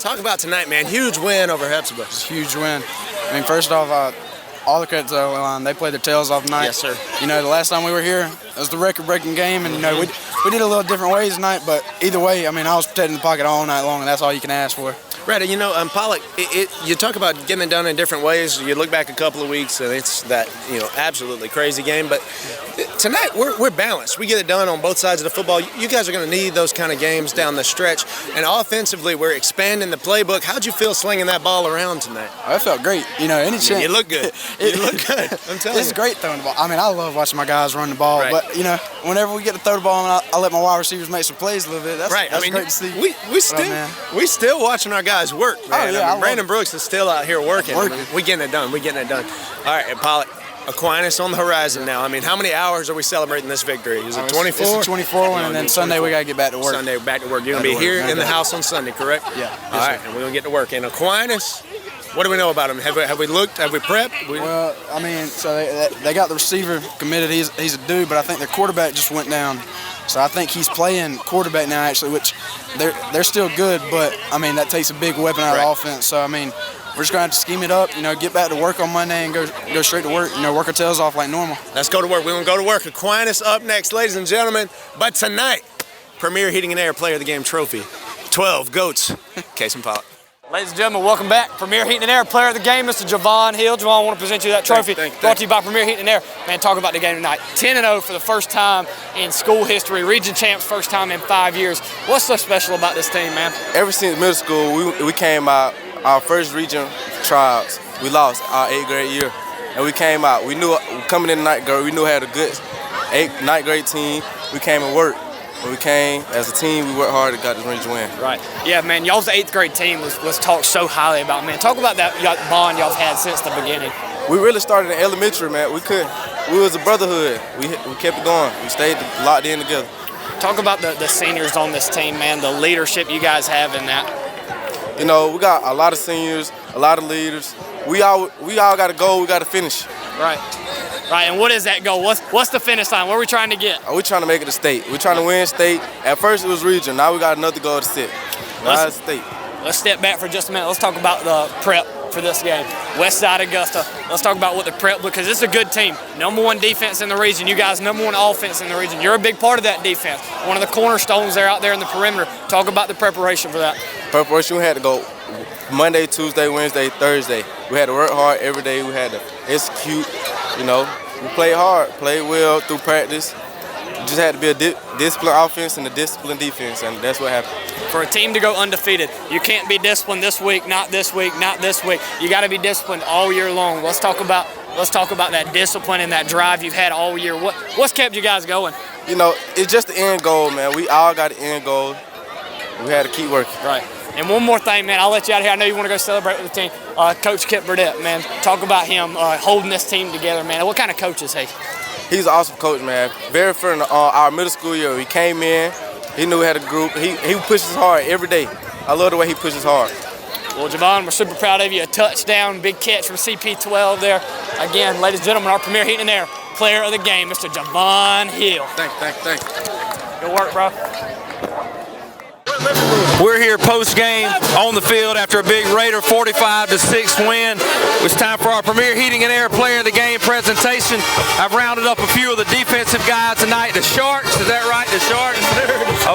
talk about tonight, man. Huge win over Hepzibah. Huge win. I mean, first off, all the credit to the O-line. They played their tails off tonight. Yes, sir. You know, the last time we were here, it was the record-breaking game, and, you know, we did it a little different ways tonight, but either way, I mean, I was protecting the pocket all night long, and that's all you can ask for. Right, you know, Pollock, you talk about getting it done in different ways. You look back a couple of weeks, and it's that, you know, absolutely crazy game. But tonight, we're balanced. We get it done on both sides of the football. You guys are going to need those kind of games down the stretch. And offensively, we're expanding the playbook. How'd you feel slinging that ball around tonight? Oh, it felt great. You know, any chance. You look good. You look good. I'm telling you. It's great throwing the ball. I mean, I love watching my guys run the ball. Right. But, you know, whenever we get to throw the ball, I let my wide receivers make some plays a little bit. That's, right. That's I mean, great to see. We still watching our guys work, man. Oh, yeah, I mean, Brandon Brooks is still out here working. Working. I mean, we getting it done. All right, Pollock, Aquinas on the horizon now. I mean, how many hours are we celebrating this victory? Is it 24? It's a 24 one, and then Sunday we got to get back to work. Sunday, back to work. You're going to be here in the house on Sunday, correct? Yeah. All right, and we're going to get to work. And Aquinas, What do we know about him? Have we looked? Have we prepped? Well, I mean, so they got the receiver committed. He's a dude, but I think their quarterback just went down. So I think he's playing quarterback now, actually, which they're still good, but, I mean, that takes a big weapon out of the offense. So, I mean, we're just going to have to scheme it up, get back to work on Monday and go straight to work, work our tails off like normal. Let's go to work. We're going to go to work. Aquinas up next, ladies and gentlemen. But tonight, Premier Heating and Air Player of the Game trophy. 12 GOATs. Case and Pollock. Ladies and gentlemen, welcome back. Premier Heating and Air Player of the Game, Mr. Javon Hill. Javon, I want to present you that trophy. Brought to you by Premier Heating and Air. Man, talk about the game tonight. 10-0 for the first time in school history. Region champs, first time in 5 years. What's so special about this team, man? Ever since middle school, we came out, our first region tryouts, we lost our 8th grade year. And we came out. We knew, coming in the 9th grade, we knew we had a good 9th grade team. We came and worked. When we came as a team, we worked hard and got this region win. Right. Yeah, man, y'all's 8th grade team was talked so highly about. Man, talk about that bond y'all had since the beginning. We really started in elementary, man. We was a brotherhood. We kept it going. We stayed locked in together. Talk about the seniors on this team, man, the leadership you guys have in that. We got a lot of seniors, a lot of leaders. We all got a goal. We got to finish. Right. Right, and what is that goal? What's the finish line? What are we trying to get? We're trying to make it a state. We're trying to win state. At first it was region. Now we got another goal to sit. Now it's state. Let's step back for just a minute. Let's talk about the prep for this game. West Side Augusta. Let's talk about what the prep, because it's a good team. #1 defense in the region. You guys #1 offense in the region. You're a big part of that defense. One of the cornerstones there out there in the perimeter. Talk about the preparation for that. Preparation, we had to go Monday, Tuesday, Wednesday, Thursday. We had to work hard every day. We had to execute, We played hard, played well through practice. It just had to be a disciplined offense and a disciplined defense, and that's what happened. For a team to go undefeated, you can't be disciplined this week, not this week, not this week. You got to be disciplined all year long. Let's talk about that discipline and that drive you've had all year. What's kept you guys going? It's just the end goal, man. We all got the end goal. We had to keep working. Right. And one more thing, man, I'll let you out of here. I know you want to go celebrate with the team. Coach Kip Burdett, man, talk about him holding this team together, man. What kind of coach is he? He's an awesome coach, man. Very friendly. Our middle school year, he came in. He knew we had a group. He pushes hard every day. I love the way he pushes hard. Well, Javon, we're super proud of you. A touchdown, big catch from CP12 there. Again, ladies and gentlemen, our Premier Heating and Air Player of the Game, Mr. Javon Hill. Thank you. Good work, bro. We're here post-game on the field after a big Raider 45-6 win. It's time for our Premier Heating and Air Player of the Game presentation. I've rounded up a few of the defensive guys tonight. The Sharks, is that right? The Sharks?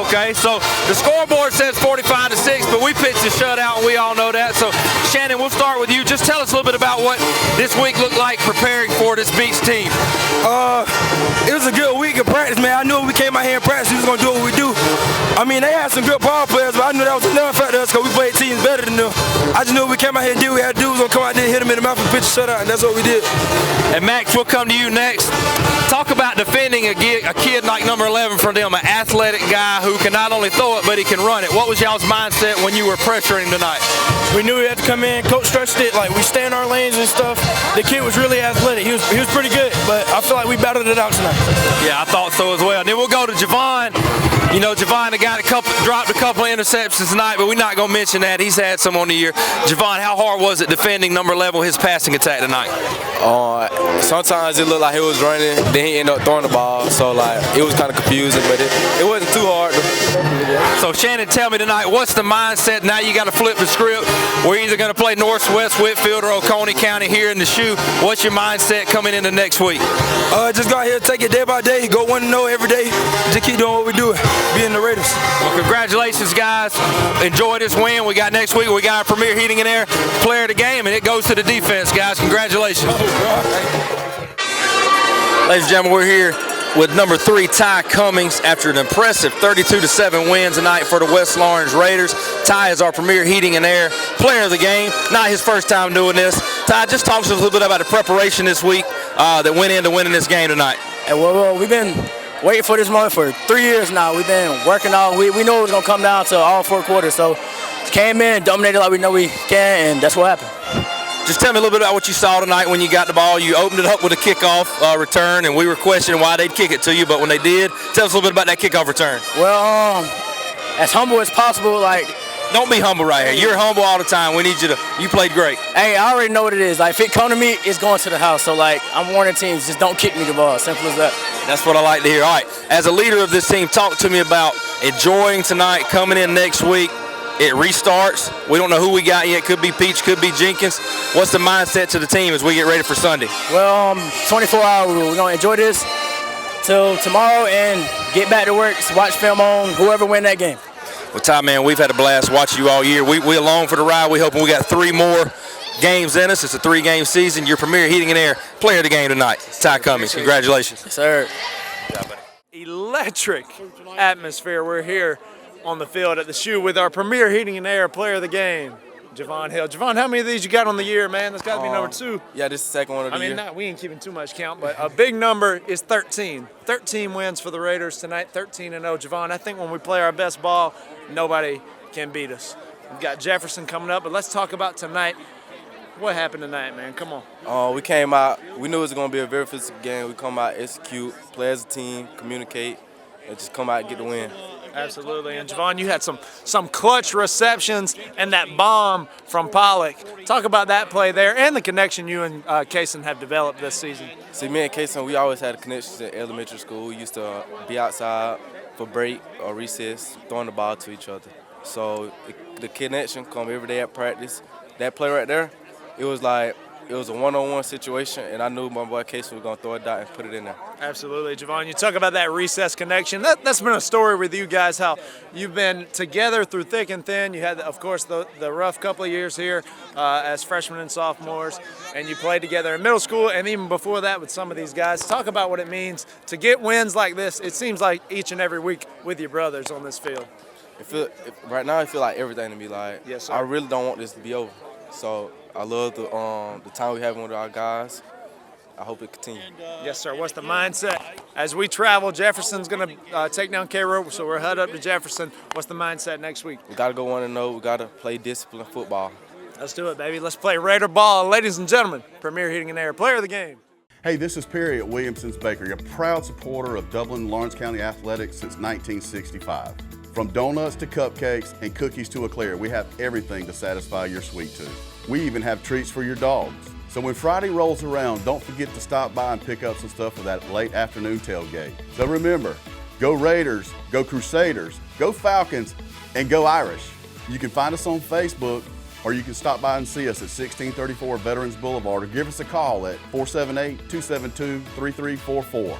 Okay, so the scoreboard says 45-6, but we pitched a shutout, and we all know that. So, Shannon, we'll start with you. Just tell us a little bit about what this week looked like preparing for this Beach team. It was a good week of practice, man. I knew when we came out here and practice, we was going to do what we do. I mean, they had some good ball players, but I knew that was enough for us because we played teams better than them. I just knew when we came out here and did what we had to do. We was going to come out there and hit them in the mouth and pitch a shutout, and that's what we did. And Max, we'll come to you next. Talk about defending a kid like number 11 from them, an athletic guy who can not only throw it, but he can run it. What was y'all's mindset when you were pressuring tonight? We knew we had to come in. Coach stretched it. Like, we stay in our lanes and stuff. The kid was really athletic. He was pretty good, but I feel like we battled it out tonight. Yeah, I thought so as well. And then we'll go to Javon. Javon, the guy that dropped a couple of interceptions tonight, but we're not going to mention that. He's had some on the year. Javon, how hard was it defending number 11 his passing attack tonight? Sometimes it looked like he was running, then he ended up throwing the ball. So, it was kind of confusing, but it wasn't too hard. So, Shannon, tell me tonight, what's the mindset? Now you got to flip the script. We're either going to play Northwest Whitfield or Oconee County here in the shoe. What's your mindset coming into next week? Just go out here, take it day by day, go 1-0 every day. Just keep doing what we're doing, being the Raiders. Well, congratulations, guys. Enjoy this win. We got next week, we got our Premier Heating and Air Player of the Game, and it goes to the defense, guys. Congratulations. Ladies and gentlemen, we're here with number 3, Ty Cummings, after an impressive 32-7 win tonight for the West Lawrence Raiders. Ty is our Premier Heating and Air Player of the Game. Not his first time doing this. Ty, just talk to us a little bit about the preparation this week that went into winning this game tonight. Well, we've been waiting for this moment for 3 years now. We've been working all. We know it was going to come down to all 4 quarters. So came in, dominated like we know we can, and that's what happened. Just tell me a little bit about what you saw tonight when you got the ball. You opened it up with a kickoff return, and we were questioning why they'd kick it to you, but when they did, tell us a little bit about that kickoff return. Well, as humble as possible, Don't be humble right here. You're humble all the time. We need you to. You played great. Hey, I already know what it is. Like, if it come to me, it's going to the house. So, like, I'm warning teams, just don't kick me the ball. Simple as that. That's what I like to hear. All right, as a leader of this team, talk to me about enjoying tonight, coming in next week. It restarts. We don't know who we got yet. Could be Peach, could be Jenkins. What's the mindset to the team as we get ready for Sunday? Well, 24-hour rule. We're going to enjoy this till tomorrow and get back to work, watch film on whoever win that game. Well, Ty, man, we've had a blast watching you all year. We along for the ride. We hoping we got 3 more games in us. It's a 3-game season. Your premier heating and air player of the game tonight, Ty Cummings. Congratulations. Yes, sir. Electric atmosphere. We're here on the field at the Shoe with our premier heating and air player of the game, Javon Hill. Javon, how many of these you got on the year, man? That's got to be number 2. Yeah, this is the second one of the year. We ain't keeping too much count, but a big number is 13. 13 wins for the Raiders tonight, 13-0. Javon, I think when we play our best ball, nobody can beat us. We've got Jefferson coming up, but let's talk about tonight. What happened tonight, man? Come on. We came out. We knew it was going to be a very physical game. We come out, execute, play as a team, communicate, and just come out and get the win. Absolutely. And Javon, you had some clutch receptions and that bomb from Pollock. Talk about that play there and the connection you and Kaysen have developed this season. See, me and Kaysen, we always had a connection in elementary school. We used to be outside for break or recess, throwing the ball to each other. So the connection come every day at practice. That play right there, it was a one-on-one situation, and I knew my boy Kaysen was going to throw a dot and put it in there. Absolutely, Javon. You talk about that recess connection. That's been a story with you guys, how you've been together through thick and thin. You had, of course, the rough couple of years here as freshmen and sophomores, and you played together in middle school and even before that with some of these guys. Talk about what it means to get wins like this. It seems like each and every week with your brothers on this field. Right now, I feel like everything to me. Like, yes, sir. I really don't want this to be over. So I love the time we're having with our guys. I hope it continues. Yes, sir. What's the mindset? As we travel, Jefferson's going to take down K-Rope, so we're head up to Jefferson. What's the mindset next week? We got to go 1-0. We got to play disciplined football. Let's do it, baby. Let's play Raider ball. Ladies and gentlemen, Premier Heating and Air player of the game. Hey, this is Perry at Williamson's Bakery, a proud supporter of Dublin and Lawrence County athletics since 1965. From donuts to cupcakes and cookies to eclair, we have everything to satisfy your sweet tooth. We even have treats for your dogs. So when Friday rolls around, don't forget to stop by and pick up some stuff for that late afternoon tailgate. So remember, go Raiders, go Crusaders, go Falcons, and go Irish. You can find us on Facebook, or you can stop by and see us at 1634 Veterans Boulevard, or give us a call at 478-272-3344.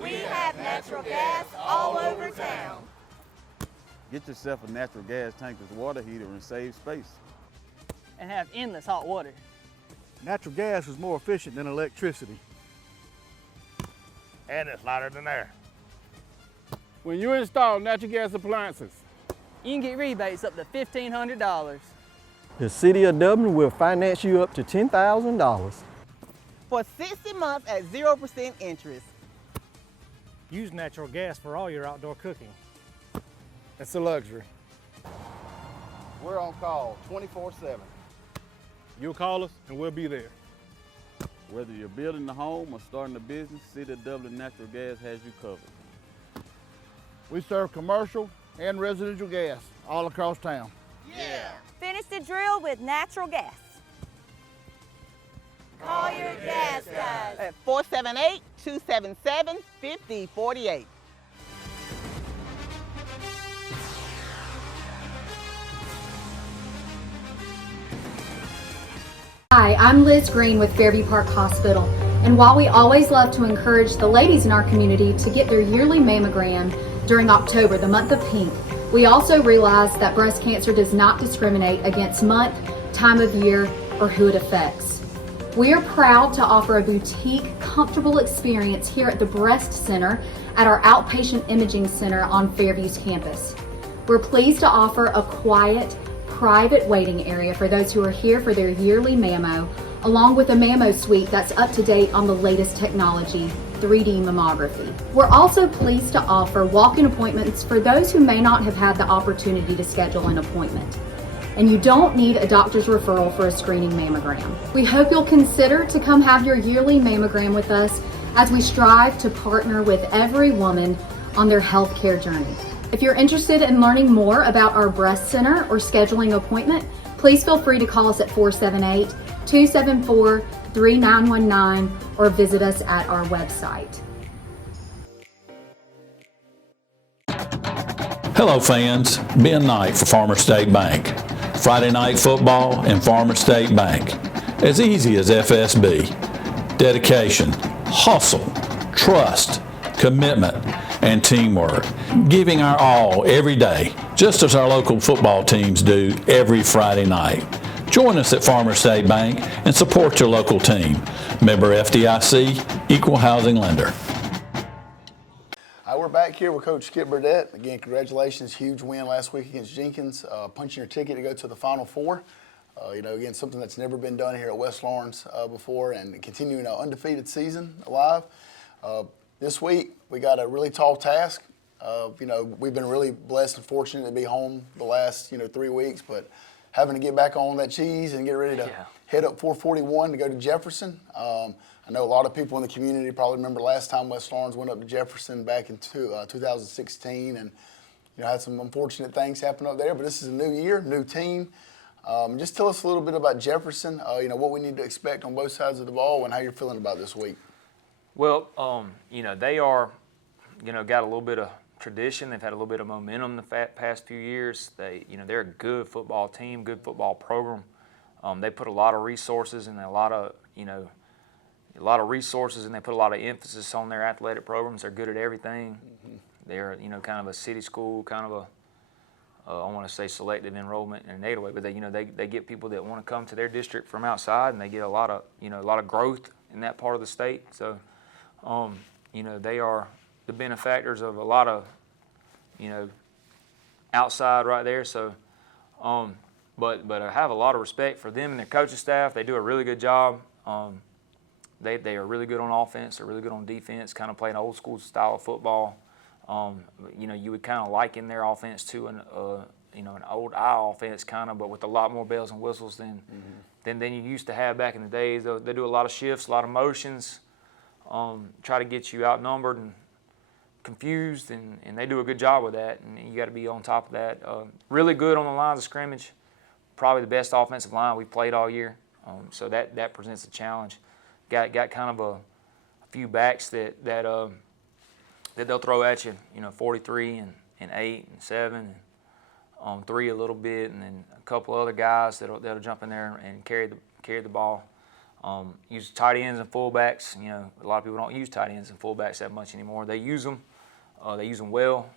We have natural gas all over town. Get yourself a natural gas tankless water heater and save space. And have endless hot water. Natural gas is more efficient than electricity. And it's lighter than air. When you install natural gas appliances, you can get rebates up to $1,500. The City of Dublin will finance you up to $10,000. For 60 months at 0% interest. Use natural gas for all your outdoor cooking. It's a luxury. We're on call 24/7. You'll call us and we'll be there. Whether you're building a home or starting a business, City of Dublin Natural Gas has you covered. We serve commercial and residential gas all across town. Yeah. Finish the drill with natural gas. Call your gas guys at 478-277-5048. Hi, I'm Liz Green with Fairview Park Hospital, and while we always love to encourage the ladies in our community to get their yearly mammogram during October, the month of pink, we also realize that breast cancer does not discriminate against month, time of year, or who it affects. We are proud to offer a boutique, comfortable experience here at the Breast Center at our outpatient imaging center on Fairview's campus. We're pleased to offer a quiet, private waiting area for those who are here for their yearly mammo, along with a mammo suite that's up to date on the latest technology, 3D mammography. We're also pleased to offer walk-in appointments for those who may not have had the opportunity to schedule an appointment. And you don't need a doctor's referral for a screening mammogram. We hope you'll consider to come have your yearly mammogram with us as we strive to partner with every woman on their healthcare journey. If you're interested in learning more about our breast center or scheduling an appointment, please feel free to call us at 478-274-3919 or visit us at our website. Hello fans, Ben Knight for Farmer State Bank. Friday night football and Farmer State Bank. As easy as FSB. Dedication, hustle, trust, commitment, and teamwork. Giving our all every day, just as our local football teams do every Friday night. Join us at Farmer State Bank and support your local team. Member FDIC, Equal Housing Lender. We're back here with Coach Skip Burdett. Again, congratulations. Huge win last week against Jenkins. Punching your ticket to go to the Final Four. Again, something that's never been done here at West Lawrence before, and continuing an undefeated season alive. This week, we got a really tall task. We've been really blessed and fortunate to be home the last, 3 weeks, but having to get back on that cheese and get ready to head up 441 to go to Jefferson. I know a lot of people in the community probably remember last time West Lawrence went up to Jefferson back in 2016, and had some unfortunate things happen up there. But this is a new year, new team. Just tell us a little bit about Jefferson. What we need to expect on both sides of the ball and how you're feeling about this week. Well, they are, got a little bit of tradition. They've had a little bit of momentum the past few years. They're a good football team, good football program. They put a lot of resources and a lot of resources, and they put a lot of emphasis on their athletic programs. They're good at everything. Mm-hmm. They're, kind of a city school, kind of I want to say selective enrollment in a negative way, but they get people that want to come to their district from outside, and they get a lot of growth in that part of the state. So, they are the benefactors of a lot of, outside right there. So, but I have a lot of respect for them and their coaching staff. They do a really good job. They are really good on offense. They're really good on defense, kind of playing old school style of football. You would kind of liken their offense to an old eye offense kind of, but with a lot more bells and whistles than you used to have back in the days. They do a lot of shifts, a lot of motions, try to get you outnumbered and confused, and they do a good job with that, and you got to be on top of that. Really good on the lines of scrimmage, probably the best offensive line we've played all year, so that presents a challenge. Got kind of a few backs that they'll throw at you, 43 and 8 and 7 and 3 a little bit, and then a couple other guys that'll jump in there and carry the ball. Use tight ends and fullbacks. A lot of people don't use tight ends and fullbacks that much anymore. They use them. They use them well.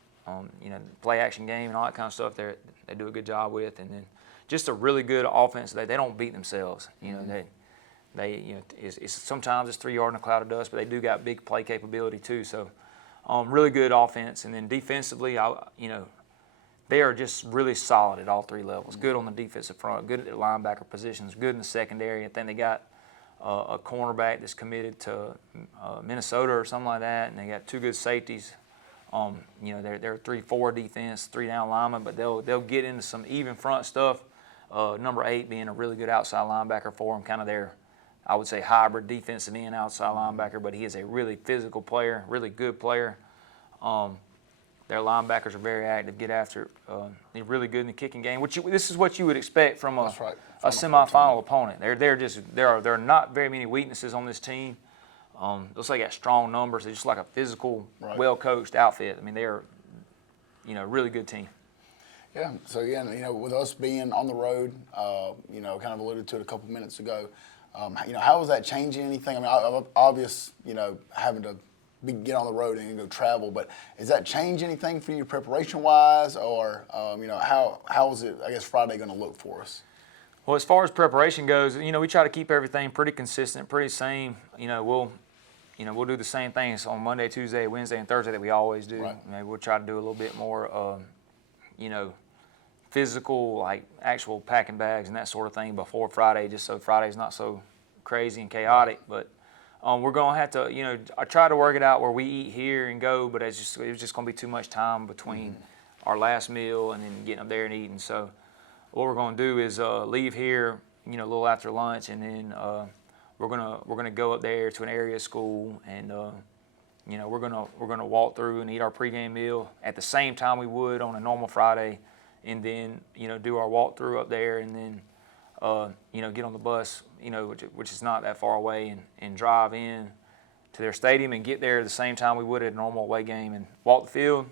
Play action game and all that kind of stuff. They do a good job with, and then just a really good offense. They don't beat themselves. Sometimes it's 3 yards in a cloud of dust, but they do got big play capability too. So, really good offense, and then defensively, they are just really solid at all three levels. Good on the defensive front, good at the linebacker positions, good in the secondary. I think they got a cornerback that's committed to Minnesota or something like that, and they got 2 good safeties. They're 3-4 defense, 3 down linemen, but they'll get into some even front stuff. Number 8 being a really good outside linebacker for them, kind of their, I would say, hybrid defensive end outside linebacker, but he is a really physical player, really good player. Their linebackers are very active, get after it. They're really good in the kicking game, this is what you would expect from a semifinal opponent. There are not very many weaknesses on this team. Looks like they got strong numbers. They're just like a physical, well-coached outfit. I mean, they're, a really good team. Yeah. So again, with us being on the road, kind of alluded to it a couple minutes ago. How is that changing anything? I mean, obvious, having to get on the road and go travel, but is that change anything for you preparation-wise, or how is it, I guess, Friday going to look for us? Well, as far as preparation goes, we try to keep everything pretty consistent, pretty same. We'll do the same things on Monday, Tuesday, Wednesday, and Thursday that we always do. Right. Maybe we'll try to do a little bit more, physical, like actual packing bags and that sort of thing before Friday, just so Friday's not so crazy and chaotic. But we're going to have to, I try to work it out where we eat here and go, but it's just going to be too much time between our last meal and then getting up there and eating. So what we're going to do is leave here, a little after lunch, and then we're gonna go up there to an area school, and you know, we're gonna walk through and eat our pregame meal at the same time we would on a normal Friday, and then, you know, do our walkthrough up there, and then you know, get on the bus, you know, which is not that far away, and drive in to their stadium and get there at the same time we would at a normal away game, and walk the field,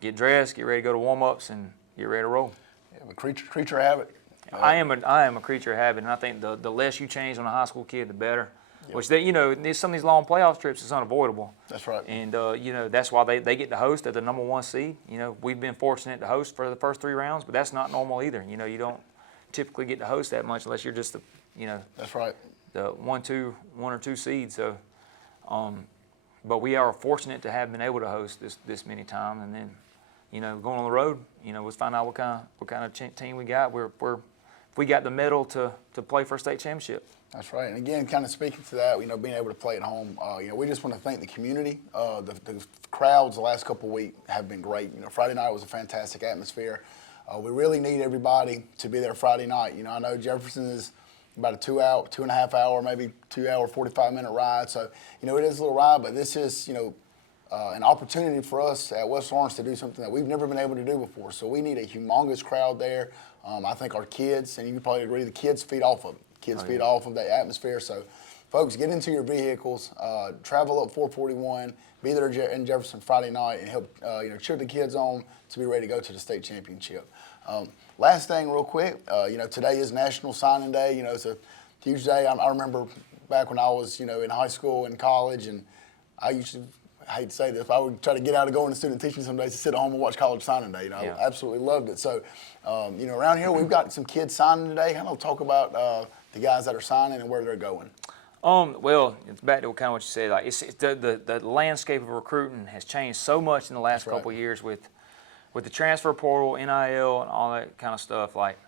get dressed, get ready to go to warm-ups, and get ready to roll. Yeah, creature habit. I am a creature of habit, and I think the less you change on a high school kid, the better. Yep. Which they, you know, some of these long playoff trips is unavoidable. That's right. And you know, that's why they get to host at the #1 seed. You know, we've been fortunate to host for the first 3 rounds, but that's not normal either. You know, you don't typically get to host that much unless you're just the, you know. That's right. The 1 or 2 seed. So, but we are fortunate to have been able to host this many times, and then, you know, going on the road, you know, let's find out what kind of team we got. If we got the medal to play for a state championship. That's right. And again, kind of speaking to that, you know, being able to play at home, you know, we just want to thank the community. The crowds the last couple of weeks have been great. You know, Friday night was a fantastic atmosphere. We really need everybody to be there Friday night. You know, I know Jefferson is about a 2.5 hour, maybe 2 hour, 45-minute ride. So, you know, it is a little ride, but this is, you know, an opportunity for us at West Lawrence to do something that we've never been able to do before. So we need a humongous crowd there. I think our kids, and you can probably agree, the kids feed off of it. Kids feed off of that atmosphere. So, folks, get into your vehicles, travel up 441, be there in Jefferson Friday night, and help you know, cheer the kids on to be ready to go to the state championship. Last thing, real quick, you know, today is National Signing Day. You know, it's a huge day. I remember back when I was, you know, in high school and college, and I used to, I hate to say this, but I would try to get out of going to student teaching some days to sit at home and watch College Signing Day. You know, I absolutely loved it. So, you know, around here we've got some kids signing today. Kind of talk about the guys that are signing and where they're going. Well, it's back to kind of what you said. Like, it's the landscape of recruiting has changed so much in the last couple of years with the transfer portal, NIL, and all that kind of stuff. Like,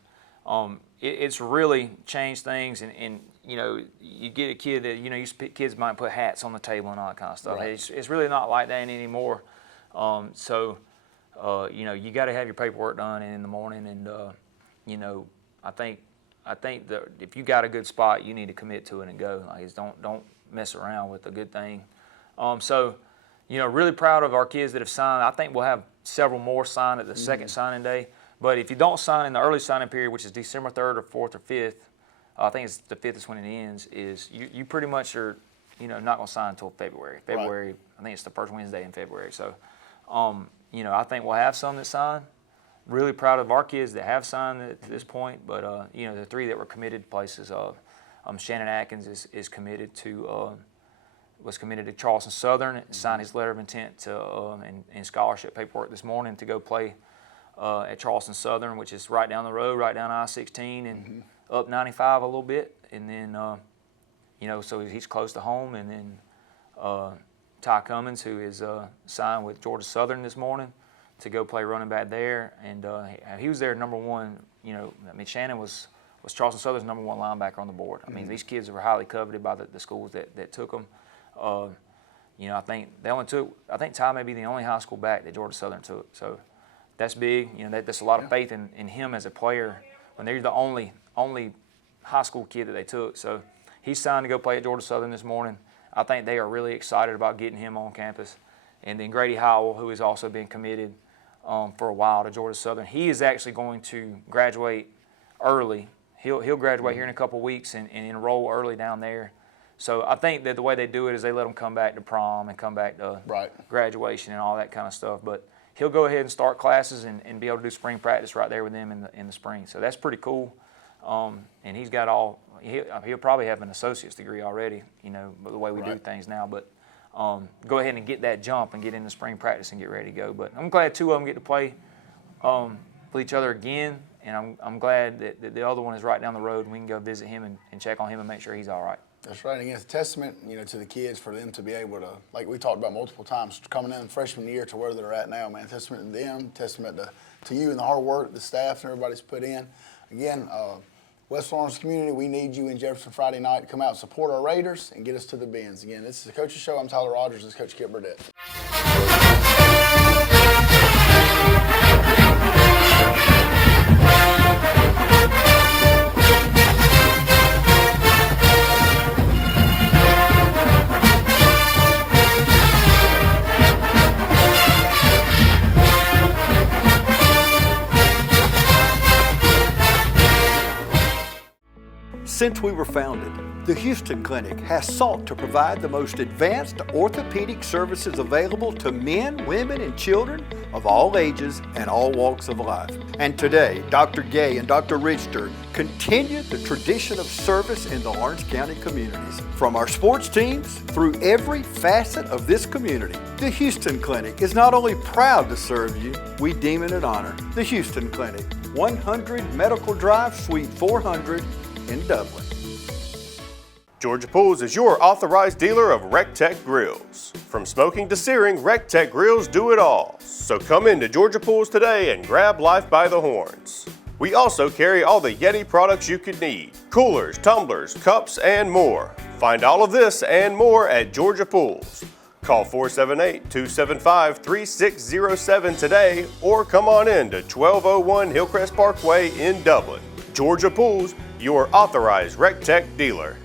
it's really changed things, and you know, you get a kid that, you know, kids might put hats on the table and all that kind of stuff. Right. It's really not like that anymore. So, you know, you got to have your paperwork done in the morning, and you know, I think that if you got a good spot, you need to commit to it and go. Like, don't mess around with a good thing. So, you know, really proud of our kids that have signed. I think we'll have several more sign at the second signing day. But if you don't sign in the early signing period, which is December 3rd or 4th or 5th, I think it's the 5th is when it ends, is you pretty much are, you know, not going to sign until February. February, I think it's the first Wednesday in February. So, you know, I think we'll have some that sign. Really proud of our kids that have signed to this point. But, you know, the 3 that were committed places, Shannon Atkins is committed to, was committed to Charleston Southern, signed his letter of intent to and scholarship paperwork this morning to go play at Charleston Southern, which is right down the road, right down I-16 and up 95 a little bit. And then, you know, so he's close to home. And then Ty Cummins, who is signed with Georgia Southern this morning to go play running back there. And he was their #1, you know, I mean, Shannon was Charleston Southern's #1 linebacker on the board. I mean, these kids were highly coveted by the schools that took them. You know, I think Ty may be the only high school back that Georgia Southern took. So that's big. You know, that's a lot of faith in him as a player when they're the only high school kid that they took. So he's signed to go play at Georgia Southern this morning. I think they are really excited about getting him on campus. And then Grady Howell, who has also been committed for a while to Georgia Southern, he is actually going to graduate early. He'll graduate here in a couple weeks and enroll early down there. So I think that the way they do it is they let them come back to prom and come back to graduation and all that kind of stuff. But he'll go ahead and start classes and be able to do spring practice right there with them in the spring. So that's pretty cool. And he's got he'll probably have an associate's degree already, you know, the way we do things now. But go ahead and get that jump and get into spring practice and get ready to go. But I'm glad 2 of them get to play with each other again. And I'm glad that the other one is right down the road and we can go visit him and check on him and make sure he's all right. That's right. Again, it's a testament, you know, to the kids for them to be able to, like we talked about multiple times, coming in freshman year to where they're at now, man. Testament to them, testament to you and the hard work the staff and everybody's put in. Again, West Lawrence community, we need you in Jefferson Friday night to come out and support our Raiders and get us to the Benz. Again, this is the Coach's Show. I'm Tyler Rogers. This is Coach Kip Burdett. Since we were founded, the Houston Clinic has sought to provide the most advanced orthopedic services available to men, women, and children of all ages and all walks of life. And today, Dr. Gay and Dr. Richter continue the tradition of service in the Lawrence County communities. From our sports teams through every facet of this community, the Houston Clinic is not only proud to serve you, we deem it an honor. The Houston Clinic, 100 Medical Drive, Suite 400 in Dublin. Georgia Pools is your authorized dealer of RecTech grills. From smoking to searing, RecTech grills do it all. So come into Georgia Pools today and grab life by the horns. We also carry all the Yeti products you could need: coolers, tumblers, cups, and more. Find all of this and more at Georgia Pools. Call 478-275-3607 today or come on in to 1201 Hillcrest Parkway in Dublin. Georgia Pools, your authorized RecTech dealer.